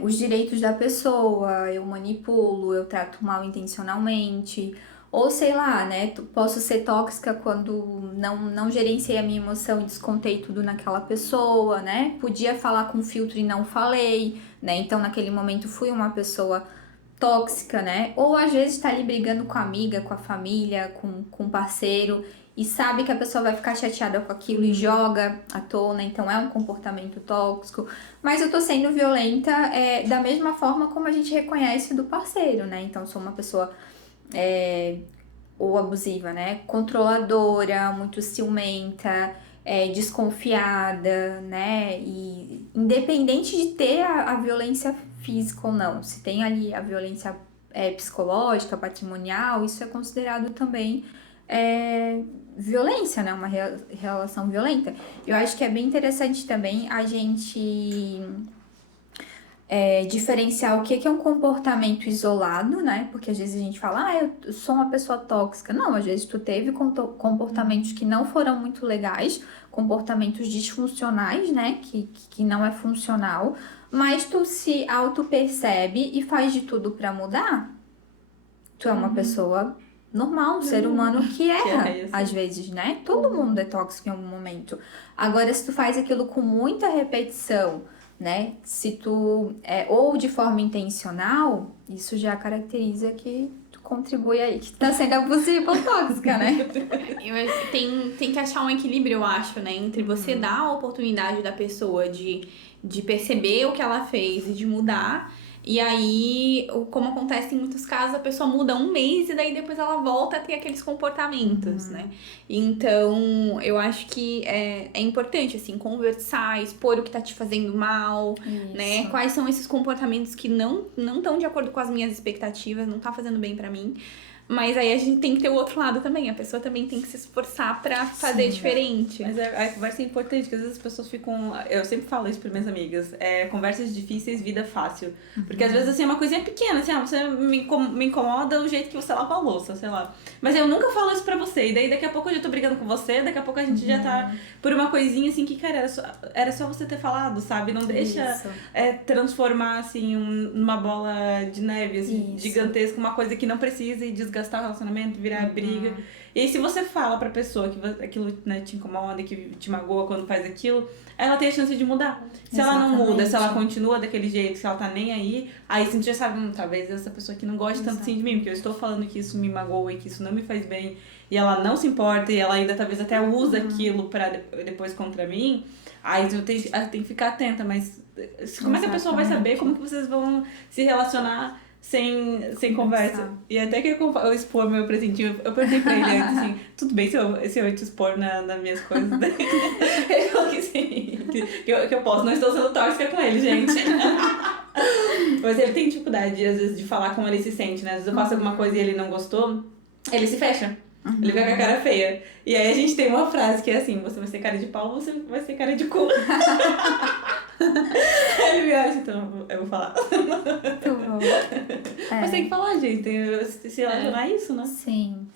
os direitos da pessoa, eu manipulo, eu trato mal intencionalmente, ou sei lá, né, posso ser tóxica quando não gerenciei a minha emoção e descontei tudo naquela pessoa, né, podia falar com filtro e não falei, né, então naquele momento fui uma pessoa tóxica, né, ou às vezes tá ali brigando com a amiga, com a família, com o parceiro, e sabe que a pessoa vai ficar chateada com aquilo e joga à tona, então é um comportamento tóxico. Mas eu tô sendo violenta da mesma forma como a gente reconhece do parceiro, né? Então, sou uma pessoa ou abusiva, né? Controladora, muito ciumenta, desconfiada, né? E independente de ter a violência física ou não, se tem ali a violência psicológica, patrimonial, isso é considerado também violência, né? Uma relação violenta. Eu acho que é bem interessante também a gente diferenciar o que é um comportamento isolado, né? Porque às vezes a gente fala, eu sou uma pessoa tóxica. Não, às vezes tu teve comportamentos que não foram muito legais, comportamentos disfuncionais, né? Que não é funcional, mas tu se auto-percebe e faz de tudo pra mudar. Tu é uma pessoa normal, um ser humano que erra, às vezes, né? Todo mundo é tóxico em algum momento. Agora, se tu faz aquilo com muita repetição, né? Se tu ou de forma intencional, isso já caracteriza que tu contribui aí, que tu tá sendo abusiva ou tóxica, né? Tem que achar um equilíbrio, eu acho, né? Entre você dar a oportunidade da pessoa de perceber o que ela fez e de mudar. E aí, como acontece em muitos casos, a pessoa muda um mês e daí depois ela volta a ter aqueles comportamentos, né? Então, eu acho que é importante, assim, conversar, expor o que tá te fazendo mal, né? Quais são esses comportamentos que não estão de acordo com as minhas expectativas, não tá fazendo bem pra mim. Mas aí a gente tem que ter o outro lado também. A pessoa também tem que se esforçar pra fazer diferente. Mas a conversa é importante, porque às vezes as pessoas ficam... Eu sempre falo isso para minhas amigas. Conversas difíceis, vida fácil. Porque às vezes, assim, é uma coisinha pequena. Assim, você me incomoda o jeito que você lava a louça, sei lá. Mas eu nunca falo isso pra você. E daí, daqui a pouco eu já tô brigando com você. Daqui a pouco a gente já tá por uma coisinha, assim, que, cara, era só você ter falado, sabe? Não deixa transformar, assim, numa bola de neve, assim, gigantesca. Uma coisa que não precisa e desgastar o relacionamento, virar briga. E aí, se você fala pra pessoa que aquilo, né, te incomoda, que te magoa quando faz aquilo, ela tem a chance de mudar. Se ela não muda, se ela continua daquele jeito, se ela tá nem aí você já sabe, talvez essa pessoa aqui não goste tanto assim de mim, porque eu estou falando que isso me magoa e que isso não me faz bem, e ela não se importa, e ela ainda talvez até usa aquilo pra depois contra mim, aí eu tenho que ficar atenta, mas como é que a pessoa vai saber como que vocês vão se relacionar sem conversa? E até que eu expor meu presentinho, eu perguntei pra ele antes, assim, tudo bem se eu te expor nas minhas coisas? Ele falou que sim, que eu posso, não estou sendo tóxica com ele, gente. Mas ele tem dificuldade, às vezes, de falar como ele se sente, né? Às vezes eu faço alguma coisa e ele não gostou, ele se fecha. Ele fica com a cara feia. E aí a gente tem uma frase que é assim, você vai ser cara de pau, você vai ser cara de cu. Ele me acha, então eu vou falar. Muito bom. Mas tem que falar, gente. Se relacionar a isso, né? Sim.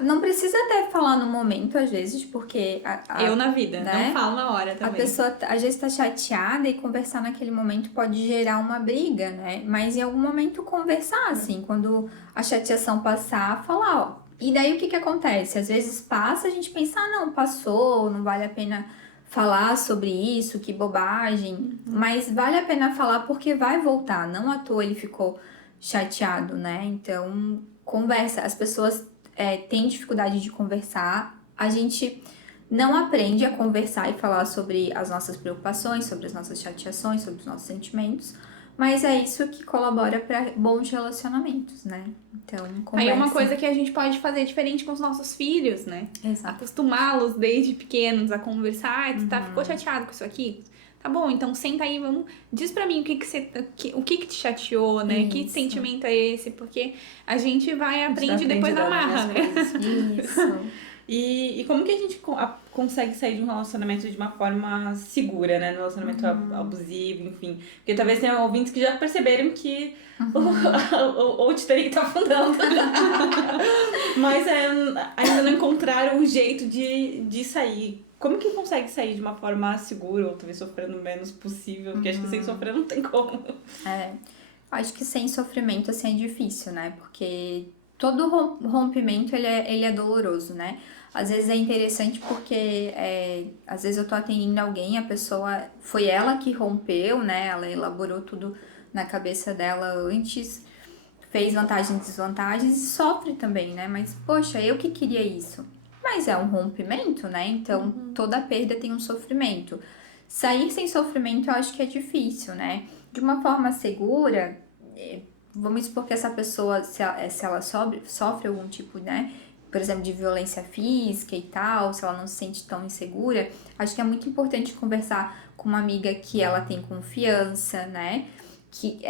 Não precisa até falar no momento, às vezes, porque... Eu na vida, né? Não falo na hora também. A pessoa, às vezes, tá chateada e conversar naquele momento pode gerar uma briga, né? Mas em algum momento conversar, assim, quando a chateação passar, falar, ó. E daí o que acontece? Às vezes passa, a gente pensa, não, passou, não vale a pena falar sobre isso, que bobagem. Mas vale a pena falar porque vai voltar. Não à toa ele ficou chateado, né? Então, conversa. As pessoas têm dificuldade de conversar. A gente não aprende a conversar e falar sobre as nossas preocupações, sobre as nossas chateações, sobre os nossos sentimentos. Mas é isso que colabora para bons relacionamentos, né? Então, conversa. Aí é uma coisa que a gente pode fazer diferente com os nossos filhos, né? Exato. Acostumá-los desde pequenos a conversar. Tu ficou chateado com isso aqui? Tá bom, então senta aí, diz pra mim o que te chateou, né? Isso. Que sentimento é esse? Porque a gente vai aprende depois na marra, né? Isso. E como que a gente consegue sair de um relacionamento de uma forma segura, né? No relacionamento abusivo, enfim. Porque talvez tenha ouvintes que já perceberam que o Titanic tá afundando. Mas ainda não encontraram um jeito de sair. Como que consegue sair de uma forma segura, ou talvez sofrendo o menos possível? Porque acho que sem sofrer não tem como. Acho que sem sofrimento, assim, é difícil, né? Porque todo rompimento, ele é doloroso, né? Às vezes é interessante porque, às vezes eu tô atendendo alguém, a pessoa, foi ela que rompeu, né? Ela elaborou tudo na cabeça dela antes, fez vantagens e desvantagens e sofre também, né? Mas, poxa, eu que queria isso. Mas é um rompimento, né? Então, toda perda tem um sofrimento. Sair sem sofrimento eu acho que é difícil, né? De uma forma segura, vamos supor que essa pessoa, se ela sofre algum tipo, né? Por exemplo, de violência física e tal, se ela não se sente tão insegura, acho que é muito importante conversar com uma amiga que ela tem confiança, né? Que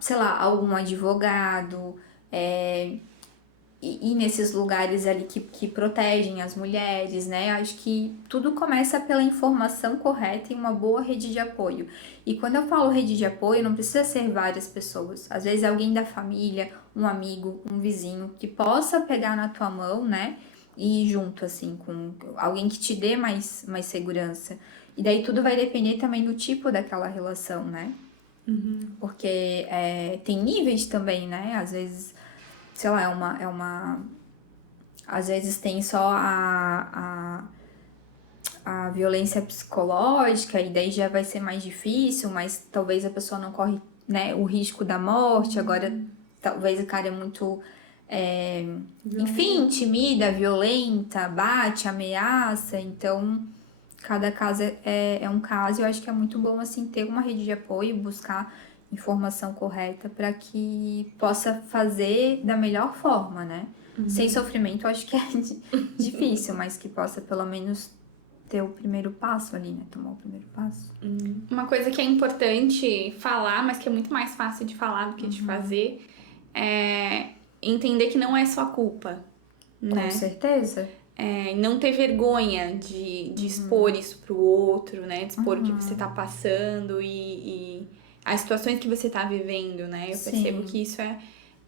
sei lá, algum advogado, e nesses lugares ali que protegem as mulheres, né? Acho que tudo começa pela informação correta e uma boa rede de apoio. E quando eu falo rede de apoio, não precisa ser várias pessoas. Às vezes alguém da família, um amigo, um vizinho, que possa pegar na tua mão, né? E ir junto, assim, com alguém que te dê mais segurança. E daí tudo vai depender também do tipo daquela relação, né? Porque tem níveis também, né? Às vezes... sei lá, às vezes tem só a violência psicológica e daí já vai ser mais difícil, mas talvez a pessoa não corre, né, o risco da morte. Agora, talvez o cara é muito, enfim, intimida, violenta, bate, ameaça. Então, cada caso é um caso. Eu acho que é muito bom, assim, ter uma rede de apoio, buscar informação correta para que possa fazer da melhor forma, né? Sem sofrimento, eu acho que é difícil, mas que possa pelo menos ter o primeiro passo ali, né? Tomar o primeiro passo. Uma coisa que é importante falar, mas que é muito mais fácil de falar do que de fazer, entender que não é sua culpa, né? Com certeza. Não ter vergonha de expor isso pro outro, né? De expor o que você tá passando e as situações que você tá vivendo, né? Eu percebo que isso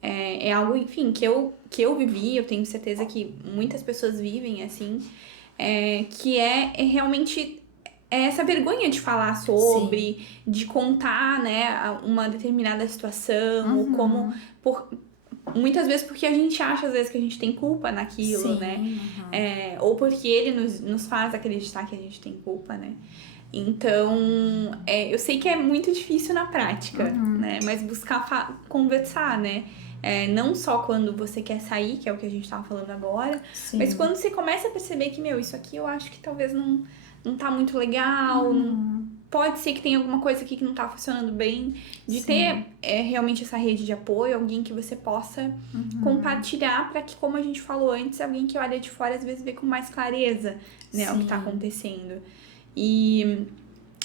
é algo, enfim, que eu vivi, eu tenho certeza que muitas pessoas vivem assim, que realmente essa vergonha de falar sobre, de contar, né, uma determinada situação, ou como... Muitas vezes porque a gente acha, às vezes, que a gente tem culpa naquilo, né? Ou porque ele nos faz acreditar que a gente tem culpa, né? Então, eu sei que é muito difícil na prática, né? Mas buscar conversar, né? Não só quando você quer sair, que é o que a gente tava falando agora, mas quando você começa a perceber que, isso aqui eu acho que talvez não tá muito legal, pode ser que tenha alguma coisa aqui que não tá funcionando bem, de ter realmente essa rede de apoio, alguém que você possa compartilhar para que, como a gente falou antes, alguém que olha de fora às vezes vê com mais clareza, né, o que tá acontecendo. E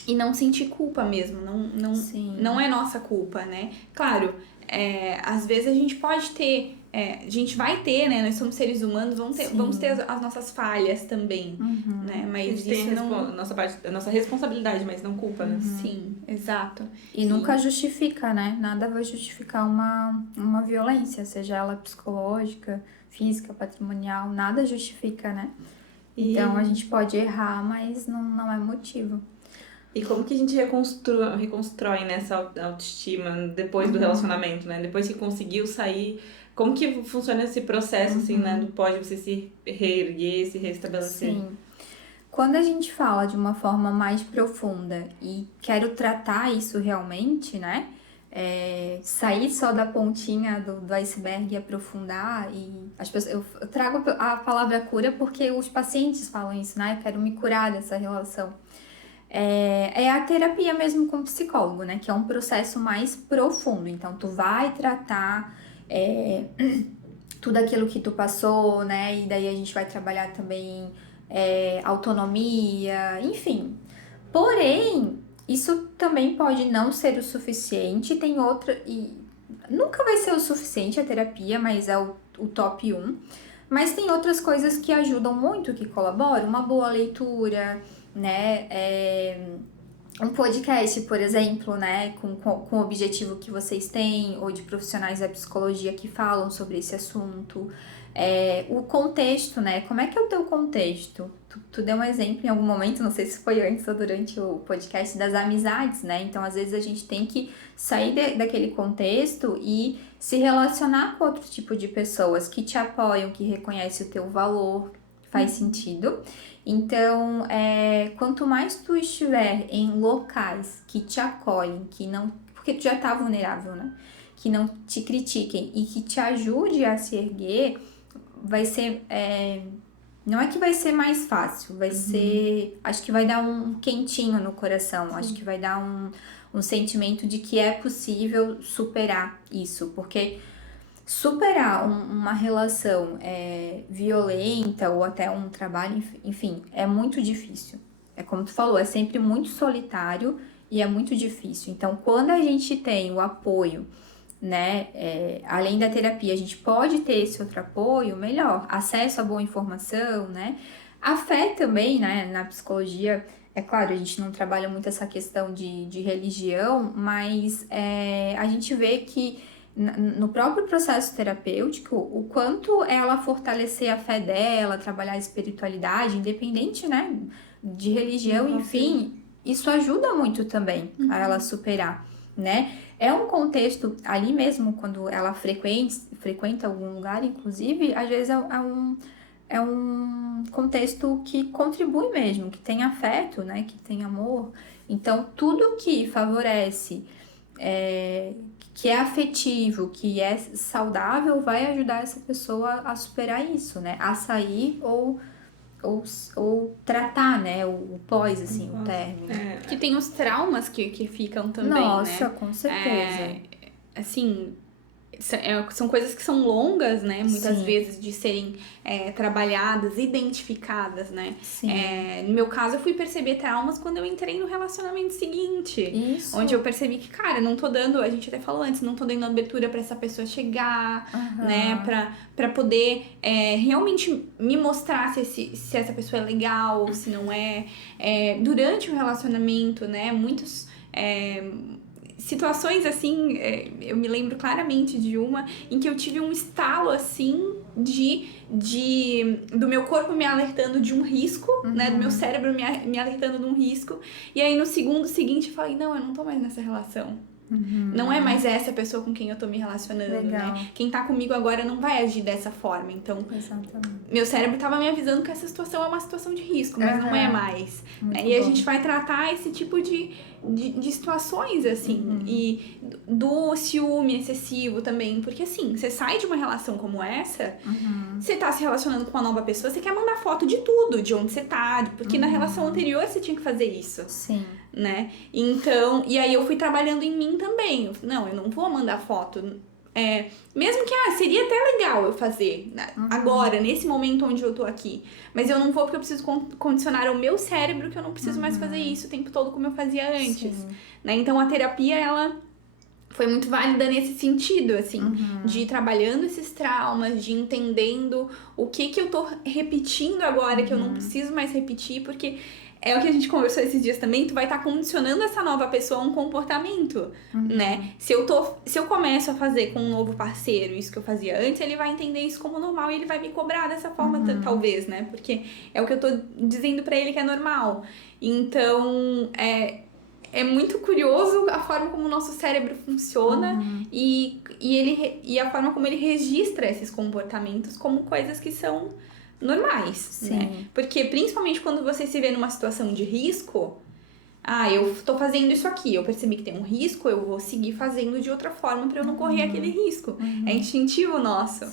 não sentir culpa mesmo, não é nossa culpa, né? Claro, às vezes a gente pode ter, a gente vai ter, né? Nós somos seres humanos, vamos ter as nossas falhas também, né? Mas a gente tem a nossa responsabilidade, mas não culpa, né? Sim, exato. E nunca justifica, né? Nada vai justificar uma violência, seja ela psicológica, física, patrimonial, nada justifica, né? Então a gente pode errar, mas não é motivo. E como que a gente reconstrói nessa autoestima depois do relacionamento, né? Depois que conseguiu sair, como que funciona esse processo, assim, né? Do pós você se reerguer, se restabelecer? Sim. Quando a gente fala de uma forma mais profunda e quero tratar isso realmente, né? Sair só da pontinha do iceberg e aprofundar e as pessoas, eu trago a palavra cura porque os pacientes falam isso, né? Eu quero me curar dessa relação. É a terapia mesmo com o psicólogo, né? Que é um processo mais profundo. Então, tu vai tratar tudo aquilo que tu passou, né? E daí a gente vai trabalhar também autonomia, enfim. Porém, isso também pode não ser o suficiente. Tem outra... E nunca vai ser o suficiente a terapia, mas é o top 1. Mas tem outras coisas que ajudam muito, que colaboram. Uma boa leitura, né? Um podcast, por exemplo, né? Com o objetivo que vocês têm, ou de profissionais da psicologia que falam sobre esse assunto. O contexto, né? Como é que é o teu contexto? Tu deu um exemplo em algum momento, não sei se foi antes ou durante o podcast, das amizades, né? Então, às vezes, a gente tem que sair daquele contexto e se relacionar com outro tipo de pessoas que te apoiam, que reconhecem o teu valor, faz sentido. Então, quanto mais tu estiver em locais que te acolhem, que não... Porque tu já tá vulnerável, né? Que não te critiquem e que te ajude a se erguer, vai ser... não é que vai ser mais fácil, vai ser... Acho que vai dar um quentinho no coração, acho que vai dar um sentimento de que é possível superar isso, porque superar uma relação violenta ou até um trabalho, enfim, é muito difícil. É como tu falou, é sempre muito solitário e é muito difícil. Então, quando a gente tem o apoio, né, além da terapia, a gente pode ter esse outro apoio, melhor, acesso a boa informação, né, a fé também, né, na psicologia, é claro, a gente não trabalha muito essa questão de religião, mas a gente vê que no próprio processo terapêutico, o quanto ela fortalecer a fé dela, trabalhar a espiritualidade, independente, né, de religião, enfim, isso ajuda muito também a ela superar, né? É um contexto ali mesmo, quando ela frequenta algum lugar, inclusive, às vezes é um contexto que contribui mesmo, que tem afeto, né? Que tem amor. Então, tudo que favorece, que é afetivo, que é saudável, vai ajudar essa pessoa a superar isso, né? A sair ou tratar, né? O pós, assim, o término. Que tem os traumas que ficam também, Nossa, né? com certeza. Assim, são coisas que são longas, né? Muitas Sim. vezes de serem trabalhadas, identificadas, né? Sim. No meu caso, eu fui perceber traumas quando eu entrei no relacionamento seguinte. Isso. Onde eu percebi que, cara, não tô dando, a gente até falou antes, não tô dando abertura pra essa pessoa chegar, né? Pra poder realmente me mostrar se essa pessoa é legal ou se não é. Durante o relacionamento, né? Muitos. Situações assim, eu me lembro claramente de uma em que eu tive um estalo assim do meu corpo me alertando de um risco, né? Do meu cérebro me alertando de um risco. E aí no segundo seguinte eu falei, não, eu não tô mais nessa relação. Não é mais essa pessoa com quem eu tô me relacionando, Legal. né? Quem tá comigo agora não vai agir dessa forma. Então, Exatamente. meu cérebro tava me avisando que essa situação é uma situação de risco, mas não é mais. Né? E a gente vai tratar esse tipo de situações, assim. E do ciúme excessivo também. Porque, assim, você sai de uma relação como essa, você tá se relacionando com uma nova pessoa, você quer mandar foto de tudo, de onde você tá. Porque na relação anterior você tinha que fazer isso. Sim. Né? Então, e aí eu fui trabalhando em mim também. Não, eu não vou mandar foto. Mesmo que, seria até legal eu fazer agora, nesse momento onde eu tô aqui. Mas eu não vou porque eu preciso condicionar ao meu cérebro que eu não preciso mais fazer isso o tempo todo como eu fazia antes. Né? Então, a terapia, ela foi muito válida nesse sentido, assim, de ir trabalhando esses traumas, de entendendo o que eu tô repetindo agora, que eu não preciso mais repetir, porque é o que a gente conversou esses dias também, tu vai estar condicionando essa nova pessoa a um comportamento, né? Se eu começo a fazer com um novo parceiro isso que eu fazia antes, ele vai entender isso como normal e ele vai me cobrar dessa forma, talvez, né? Porque é o que eu tô dizendo pra ele que é normal. Então, é muito curioso a forma como o nosso cérebro funciona e a forma como ele registra esses comportamentos como coisas que são normais, né? Porque principalmente quando você se vê numa situação de risco, eu tô fazendo isso aqui, eu percebi que tem um risco, eu vou seguir fazendo de outra forma pra eu não correr aquele risco. É instintivo nosso,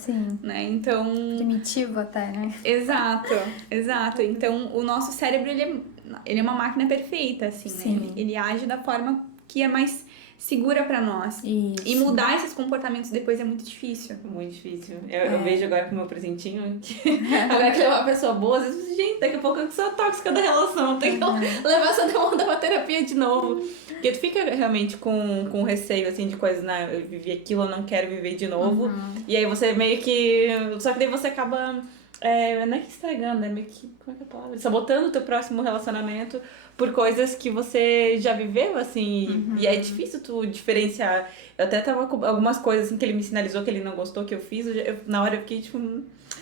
né? Então... Primitivo até, né? Exato. Então, o nosso cérebro, ele é uma máquina perfeita, assim, né? Ele age da forma que é mais segura pra nós. Isso. E mudar esses comportamentos depois é muito difícil. Muito difícil. Eu vejo agora com o meu presentinho que agora que ele é uma pessoa boa, às vezes, gente, daqui a pouco eu sou a tóxica da relação, tem que levar essa demanda pra terapia de novo. Porque tu fica realmente com receio, assim, de coisas, né? Eu vivi aquilo, eu não quero viver de novo. E aí você meio que... Só que daí você acaba... não é que estragando, é meio que... Como é que é a palavra? Sabotando o teu próximo relacionamento por coisas que você já viveu, assim. E é difícil tu diferenciar. Eu até tava com algumas coisas, assim, que ele me sinalizou que ele não gostou, que eu fiz. Na hora eu fiquei, tipo...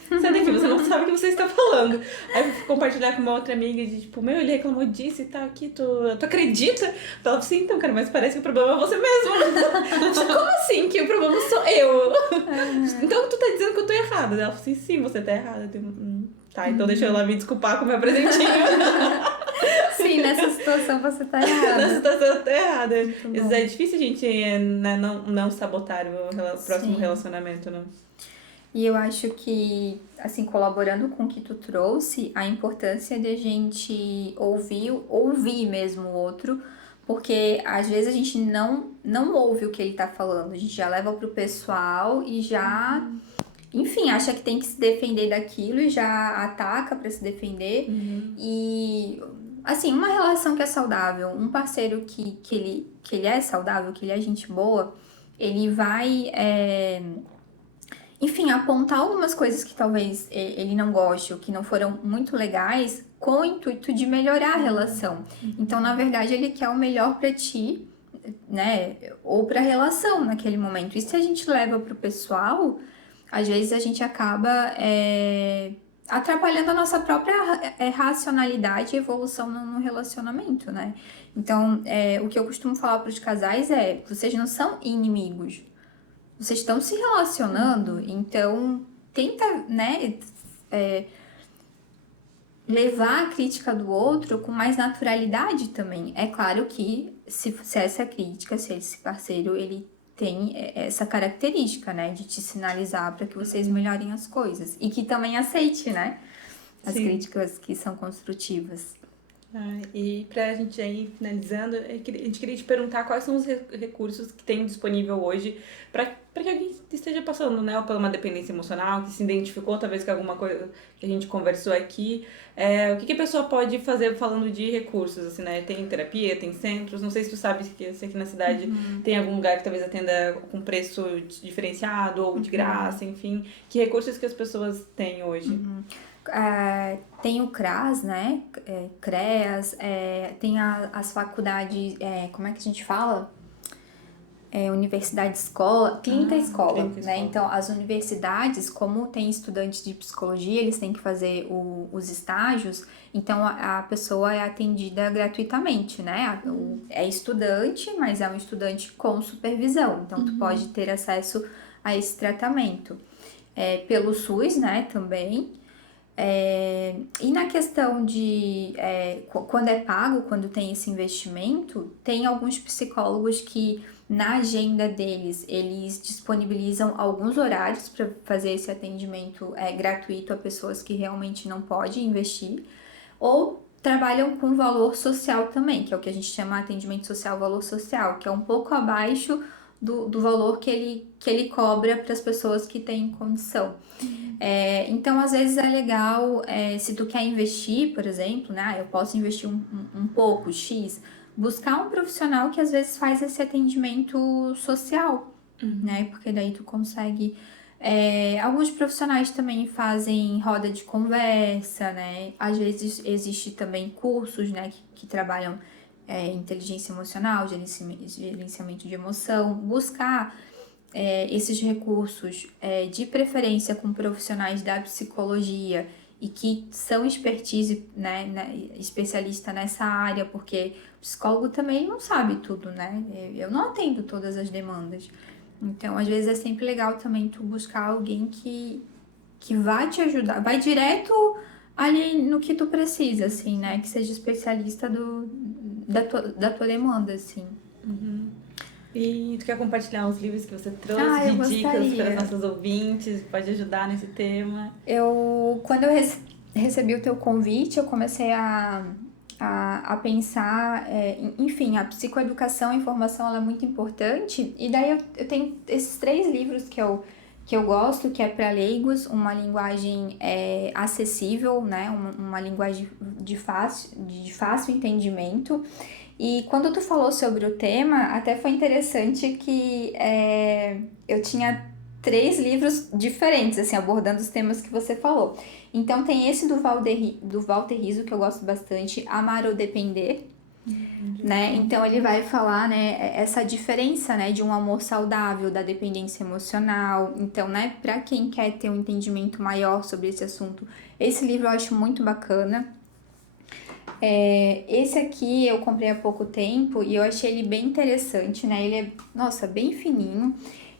Sai daqui, você não sabe o que você está falando. Aí eu fui compartilhar com uma outra amiga de, tipo, ele reclamou disso e tal, aqui, tu acredita? Ela falou assim, então, cara, mas parece que o problema é você mesmo. Como assim que o problema sou eu? Então tu tá dizendo que eu tô errada. Ela falou assim, sim, você tá errada. Eu, tá, então deixa eu lá me desculpar com o meu presentinho. Sim, nessa situação você tá errada. Nessa situação eu tô errada. É difícil a gente não sabotar o próximo relacionamento, né? E eu acho que, assim, colaborando com o que tu trouxe, a importância de a gente ouvir mesmo o outro, porque às vezes a gente não ouve o que ele tá falando, a gente já leva pro pessoal e já, enfim, acha que tem que se defender daquilo e já ataca pra se defender. E, assim, uma relação que é saudável, um parceiro que ele é saudável, que ele é gente boa, ele vai... enfim, apontar algumas coisas que talvez ele não goste ou que não foram muito legais com o intuito de melhorar a relação. Então, na verdade, ele quer o melhor pra ti, né? Ou pra relação naquele momento. E se a gente leva pro pessoal, às vezes a gente acaba atrapalhando a nossa própria racionalidade e evolução no relacionamento, né? Então, o que eu costumo falar pros casais vocês não são inimigos. Vocês estão se relacionando, então tenta, né, levar a crítica do outro com mais naturalidade também. É claro que se essa crítica, se esse parceiro, ele tem essa característica, né, de te sinalizar para que vocês melhorem as coisas. E que também aceite, né, as críticas que são construtivas. E pra gente aí finalizando, a gente queria te perguntar quais são os recursos que tem disponível hoje para que alguém esteja passando, né, por uma dependência emocional, que se identificou talvez com alguma coisa que a gente conversou aqui. O que a pessoa pode fazer falando de recursos, assim, né? Tem terapia, tem centros, não sei se tu sabe se aqui na cidade tem algum lugar que talvez atenda com preço diferenciado ou de graça, enfim. Que recursos que as pessoas têm hoje? Tem o CRAS, né? CREAS, tem as faculdades, como é que a gente fala? Universidade escola, clínica escola, clínica né? escola. Então, as universidades, como tem estudantes de psicologia, eles têm que fazer os estágios, então a pessoa é atendida gratuitamente, né? É estudante, mas é um estudante com supervisão, então tu pode ter acesso a esse tratamento. Pelo SUS, né, também. E na questão de quando é pago, quando tem esse investimento, tem alguns psicólogos que na agenda deles, eles disponibilizam alguns horários para fazer esse atendimento gratuito a pessoas que realmente não podem investir, ou trabalham com valor social também, que é o que a gente chama de atendimento social, valor social, que é um pouco abaixo do valor que ele cobra para as pessoas que têm condição. Então, às vezes é legal, se tu quer investir, por exemplo, né? Eu posso investir um pouco, X, buscar um profissional que às vezes faz esse atendimento social, né? Porque daí tu consegue... alguns profissionais também fazem roda de conversa, né? Às vezes existe também cursos, né? Que trabalham inteligência emocional, gerenciamento de emoção, buscar... esses recursos, de preferência com profissionais da psicologia e que são expertise, né, especialista nessa área, porque o psicólogo também não sabe tudo, né? Eu não atendo todas as demandas. Então, às vezes é sempre legal também tu buscar alguém que vai te ajudar, vai direto ali no que tu precisa, assim, né? Que seja especialista da tua demanda, assim. E tu quer compartilhar os livros que você trouxe Eu de dicas gostaria. para os nossos ouvintes, que pode ajudar nesse tema? Quando eu recebi o teu convite, eu comecei a pensar, enfim, a psicoeducação, a informação, ela é muito importante. E daí eu tenho esses 3 livros que eu gosto, que é para leigos, uma linguagem acessível, né? Uma linguagem de fácil entendimento. E quando tu falou sobre o tema, até foi interessante que eu tinha 3 livros diferentes, assim, abordando os temas que você falou. Então tem esse do Walter Rizzo, que eu gosto bastante, Amar ou Depender, né? Então ele vai falar, né, essa diferença, né, de um amor saudável, da dependência emocional. Então, né, para quem quer ter um entendimento maior sobre esse assunto, esse livro eu acho muito bacana. Esse aqui eu comprei há pouco tempo e eu achei ele bem interessante, né? Ele é, nossa, bem fininho.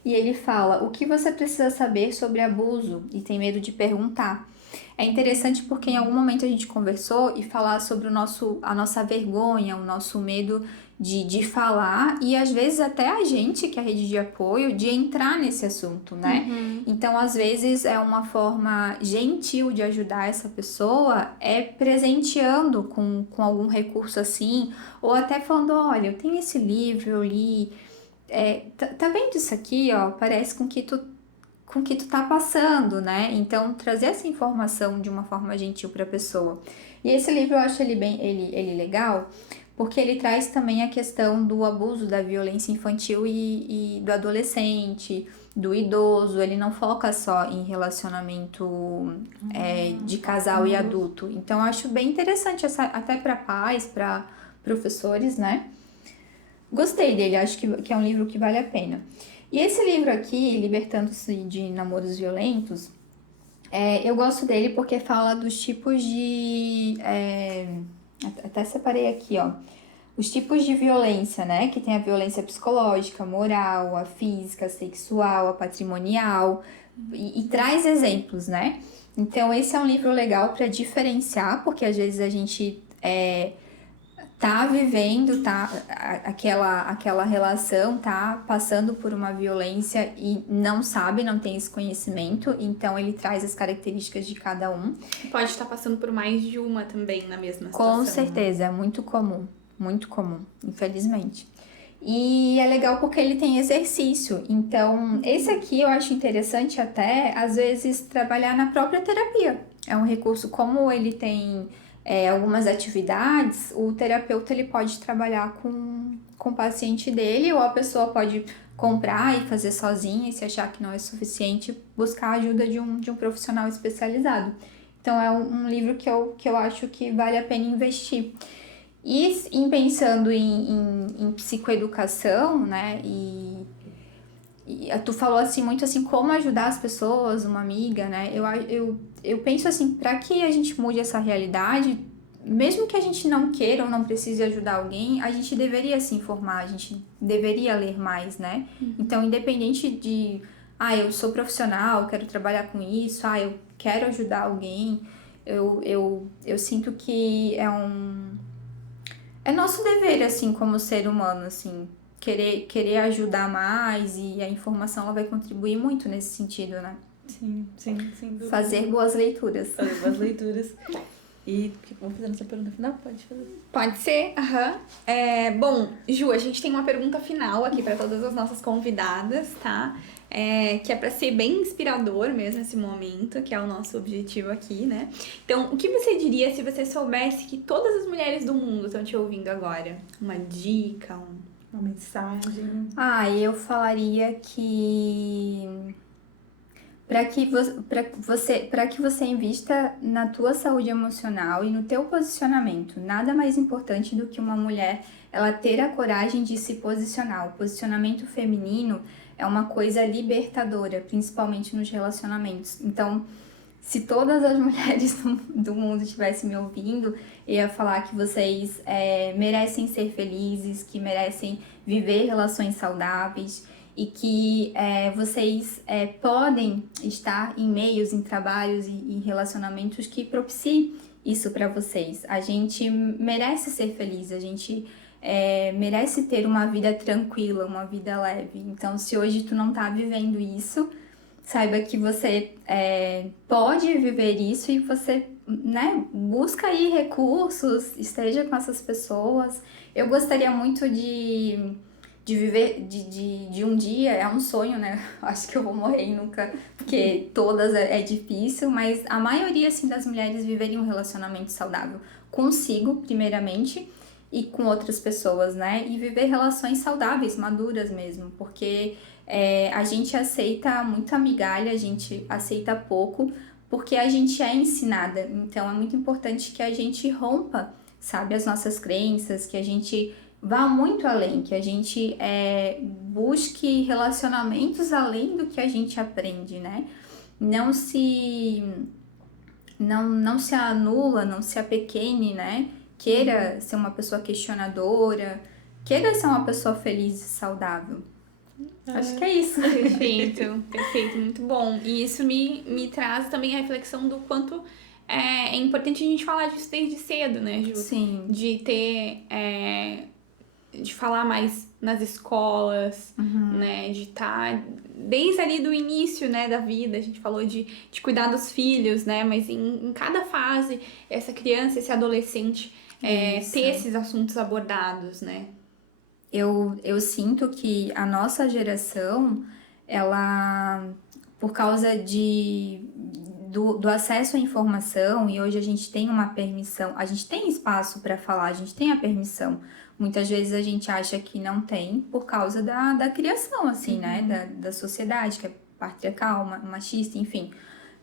E ele fala o que você precisa saber sobre abuso e tem medo de perguntar. É interessante porque em algum momento a gente conversou e falar sobre a nossa vergonha, o nosso medo de falar e às vezes até a gente, que é a rede de apoio, de entrar nesse assunto, né? Então, às vezes é uma forma gentil de ajudar essa pessoa presenteando com algum recurso assim, ou até falando, olha, eu tenho esse livro, eu li, tá vendo isso aqui, ó? Parece com que tu tá passando, né? Então, trazer essa informação de uma forma gentil para a pessoa. E esse livro eu acho ele legal, porque ele traz também a questão do abuso, da violência infantil e do adolescente, do idoso. Ele não foca só em relacionamento de casal e adulto. Então, eu acho bem interessante, até para pais, para professores, né? Gostei dele, acho que é um livro que vale a pena. E esse livro aqui, Libertando-se de Namoros Violentos, eu gosto dele porque fala dos tipos de... até separei aqui, ó. Os tipos de violência, né? Que tem a violência psicológica, moral, a física, a sexual, a patrimonial. E traz exemplos, né? Então, esse é um livro legal para diferenciar, porque às vezes a gente tá vivendo, aquela relação, tá passando por uma violência e não sabe, não tem esse conhecimento, então ele traz as características de cada um. Pode estar passando por mais de uma também na mesma situação. Com certeza, é muito comum, infelizmente. E é legal porque ele tem exercício, então esse aqui eu acho interessante até, às vezes, trabalhar na própria terapia. É um recurso, como ele tem algumas atividades, o terapeuta ele pode trabalhar com o paciente dele, ou a pessoa pode comprar e fazer sozinha, e se achar que não é suficiente, buscar a ajuda de um profissional especializado. Então é um livro que eu acho que vale a pena investir. E pensando em psicoeducação, né, e tu falou assim, muito assim, como ajudar as pessoas, uma amiga, né, eu penso assim, para que a gente mude essa realidade, mesmo que a gente não queira ou não precise ajudar alguém, a gente deveria se informar, a gente deveria ler mais, né, então independente de, eu sou profissional, quero trabalhar com isso, eu quero ajudar alguém, eu sinto que é nosso dever, assim, como ser humano, assim, querer ajudar mais, e a informação ela vai contribuir muito nesse sentido, né? Sim, sem dúvida. Fazer boas leituras. Fazer boas leituras. E vamos fazer nossa pergunta final? Pode fazer. Pode ser, bom, Ju, a gente tem uma pergunta final aqui para todas as nossas convidadas, tá? Que é para ser bem inspirador mesmo esse momento, que é o nosso objetivo aqui, né? Então, o que você diria se você soubesse que todas as mulheres do mundo estão te ouvindo agora? Uma dica, uma mensagem? Eu falaria que para que você invista na tua saúde emocional e no teu posicionamento, nada mais importante do que uma mulher ela ter a coragem de se posicionar. O posicionamento feminino é uma coisa libertadora, principalmente nos relacionamentos. Então, se todas as mulheres do mundo estivessem me ouvindo, eu ia falar que vocês merecem ser felizes, que merecem viver relações saudáveis e que vocês podem estar em meios, em trabalhos e em relacionamentos que propiciem isso para vocês. A gente merece ser feliz, a gente merece ter uma vida tranquila, uma vida leve. Então, se hoje tu não tá vivendo isso, saiba que você pode viver isso e você, né, busca aí recursos, esteja com essas pessoas. Eu gostaria muito de viver, de um dia, é um sonho, né? Acho que eu vou morrer e nunca, porque todas é difícil, mas a maioria, assim, das mulheres viverem um relacionamento saudável consigo, primeiramente, e com outras pessoas, né? E viver relações saudáveis, maduras mesmo, porque a gente aceita muita migalha, a gente aceita pouco, porque a gente é ensinada. Então, é muito importante que a gente rompa, sabe, as nossas crenças, que a gente vá muito além, que a gente busque relacionamentos além do que a gente aprende, né? Não se anula, não se apequene, né? Queira ser uma pessoa questionadora, queira ser uma pessoa feliz e saudável. Acho que é isso. Perfeito, perfeito, muito bom. E isso me traz também a reflexão do quanto é importante a gente falar disso desde cedo, né, Ju? Sim. De ter... de falar mais nas escolas, né, de estar desde ali do início, né, da vida, a gente falou de cuidar dos filhos, né, mas em cada fase, essa criança, esse adolescente, ter esses assuntos abordados, né. Eu sinto que a nossa geração, ela, por causa do acesso à informação, e hoje a gente tem uma permissão, a gente tem espaço para falar, a gente tem a permissão. Muitas vezes a gente acha que não tem por causa da criação, assim, né? Da sociedade, que é patriarcal, machista, enfim.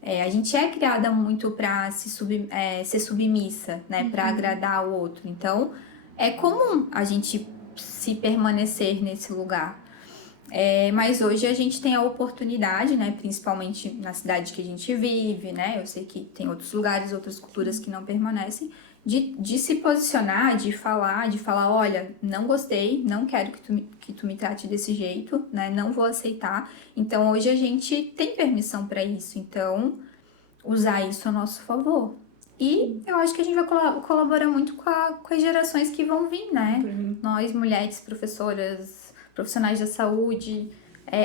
A gente é criada muito para ser submissa, né? Para agradar o outro. Então, é comum a gente se permanecer nesse lugar. Mas hoje a gente tem a oportunidade, né? Principalmente na cidade que a gente vive, né? Eu sei que tem outros lugares, outras culturas que não permanecem. De se posicionar, de falar, olha, não gostei, não quero que tu me trate desse jeito, né? Não vou aceitar. Então, hoje a gente tem permissão para isso. Então, usar isso a nosso favor. E eu acho que a gente vai colaborar muito com as gerações que vão vir, né? Nós, mulheres, professoras, profissionais da saúde,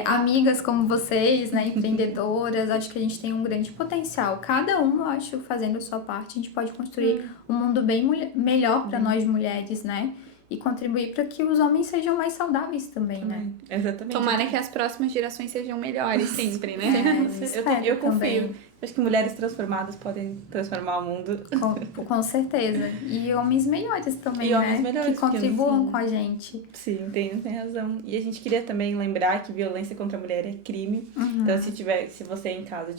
amigas como vocês, né? Empreendedoras, acho que a gente tem um grande potencial. Cada um, eu acho, fazendo a sua parte, a gente pode construir um mundo bem melhor para nós mulheres, né? E contribuir para que os homens sejam mais saudáveis também, né? Exatamente. Tomara que as próximas gerações sejam melhores sempre, né? Eu confio. Acho que mulheres transformadas podem transformar o mundo. Com certeza. E homens melhores também, E homens melhores, que contribuam com a gente. Sim, tem razão. E a gente queria também lembrar que violência contra a mulher é crime. Então, se você em casa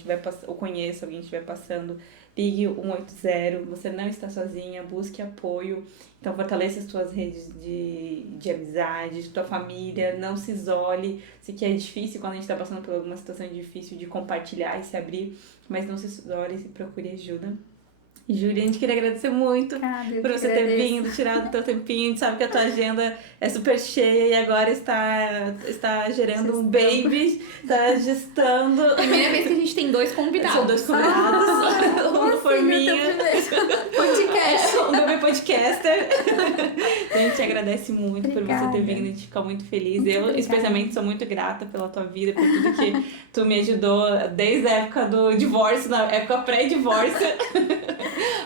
ou conhece alguém que estiver passando, ligue 180, você não está sozinha, busque apoio. Então, fortaleça as tuas redes de amizade, de tua família, não se isole. Sei que é difícil quando a gente está passando por alguma situação difícil de compartilhar e se abrir, mas não se isole e procure ajuda. E, Júlia, a gente queria agradecer muito por você ter vindo, tirado o teu tempinho. A gente sabe que a tua agenda é super cheia e agora está gerando um baby, está gestando. Primeira vez que a gente tem 2 convidados. São 2 convidados, um forminha, podcast. Um bebê podcaster. Então, a gente te agradece muito por você ter vindo, a gente fica muito feliz. Eu, especialmente, sou muito grata pela tua vida, por tudo que tu me ajudou desde a época do divórcio, na época pré-divórcio.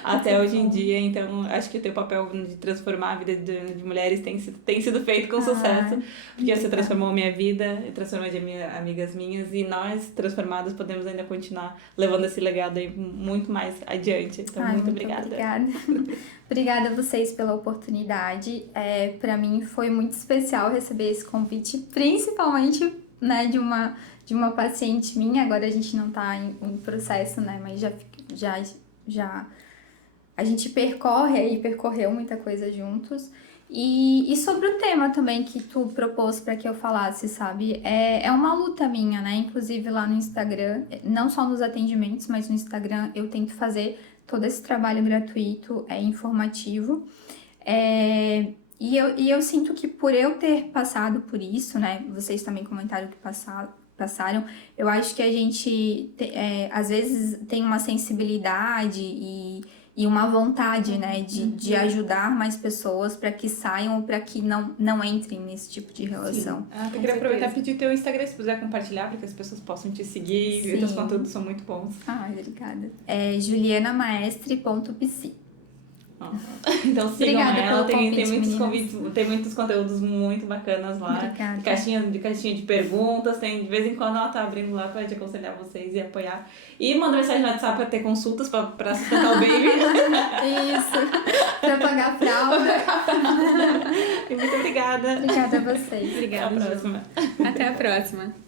Até hoje em dia, então acho que o teu papel de transformar a vida de mulheres tem sido feito com sucesso, porque você transformou a minha vida, transformou de amigas minhas, e nós, transformadas, podemos ainda continuar levando esse legado aí muito mais adiante. Então, muito obrigada. Obrigada a vocês pela oportunidade. Para mim foi muito especial receber esse convite, principalmente, né, de uma paciente minha. Agora a gente não tá em processo, né, mas já a gente percorreu muita coisa juntos. E sobre o tema também que tu propôs para que eu falasse, sabe? É uma luta minha, né? Inclusive lá no Instagram, não só nos atendimentos, mas no Instagram eu tento fazer todo esse trabalho gratuito, informativo. E eu sinto que por eu ter passado por isso, né? Vocês também comentaram que passaram, eu acho que a gente às vezes tem uma sensibilidade e uma vontade, né, de ajudar mais pessoas para que saiam ou para que não entrem nesse tipo de relação. Eu queria aproveitar e pedir teu Instagram, se puder compartilhar, para que as pessoas possam te seguir. Sim. E teus conteúdos são muito bons. Obrigada. É julianamaestre.pc. Então sigam ela, tem muitos conteúdos muito bacanas lá. Obrigada. Caixinha de perguntas, de vez em quando ela tá abrindo lá pra te aconselhar vocês e apoiar. E manda mensagem no WhatsApp pra ter consultas pra sustentar o baby. Isso, pra pagar a fralda. E muito obrigada. Obrigada a vocês. Obrigada. Até a próxima. Até a próxima.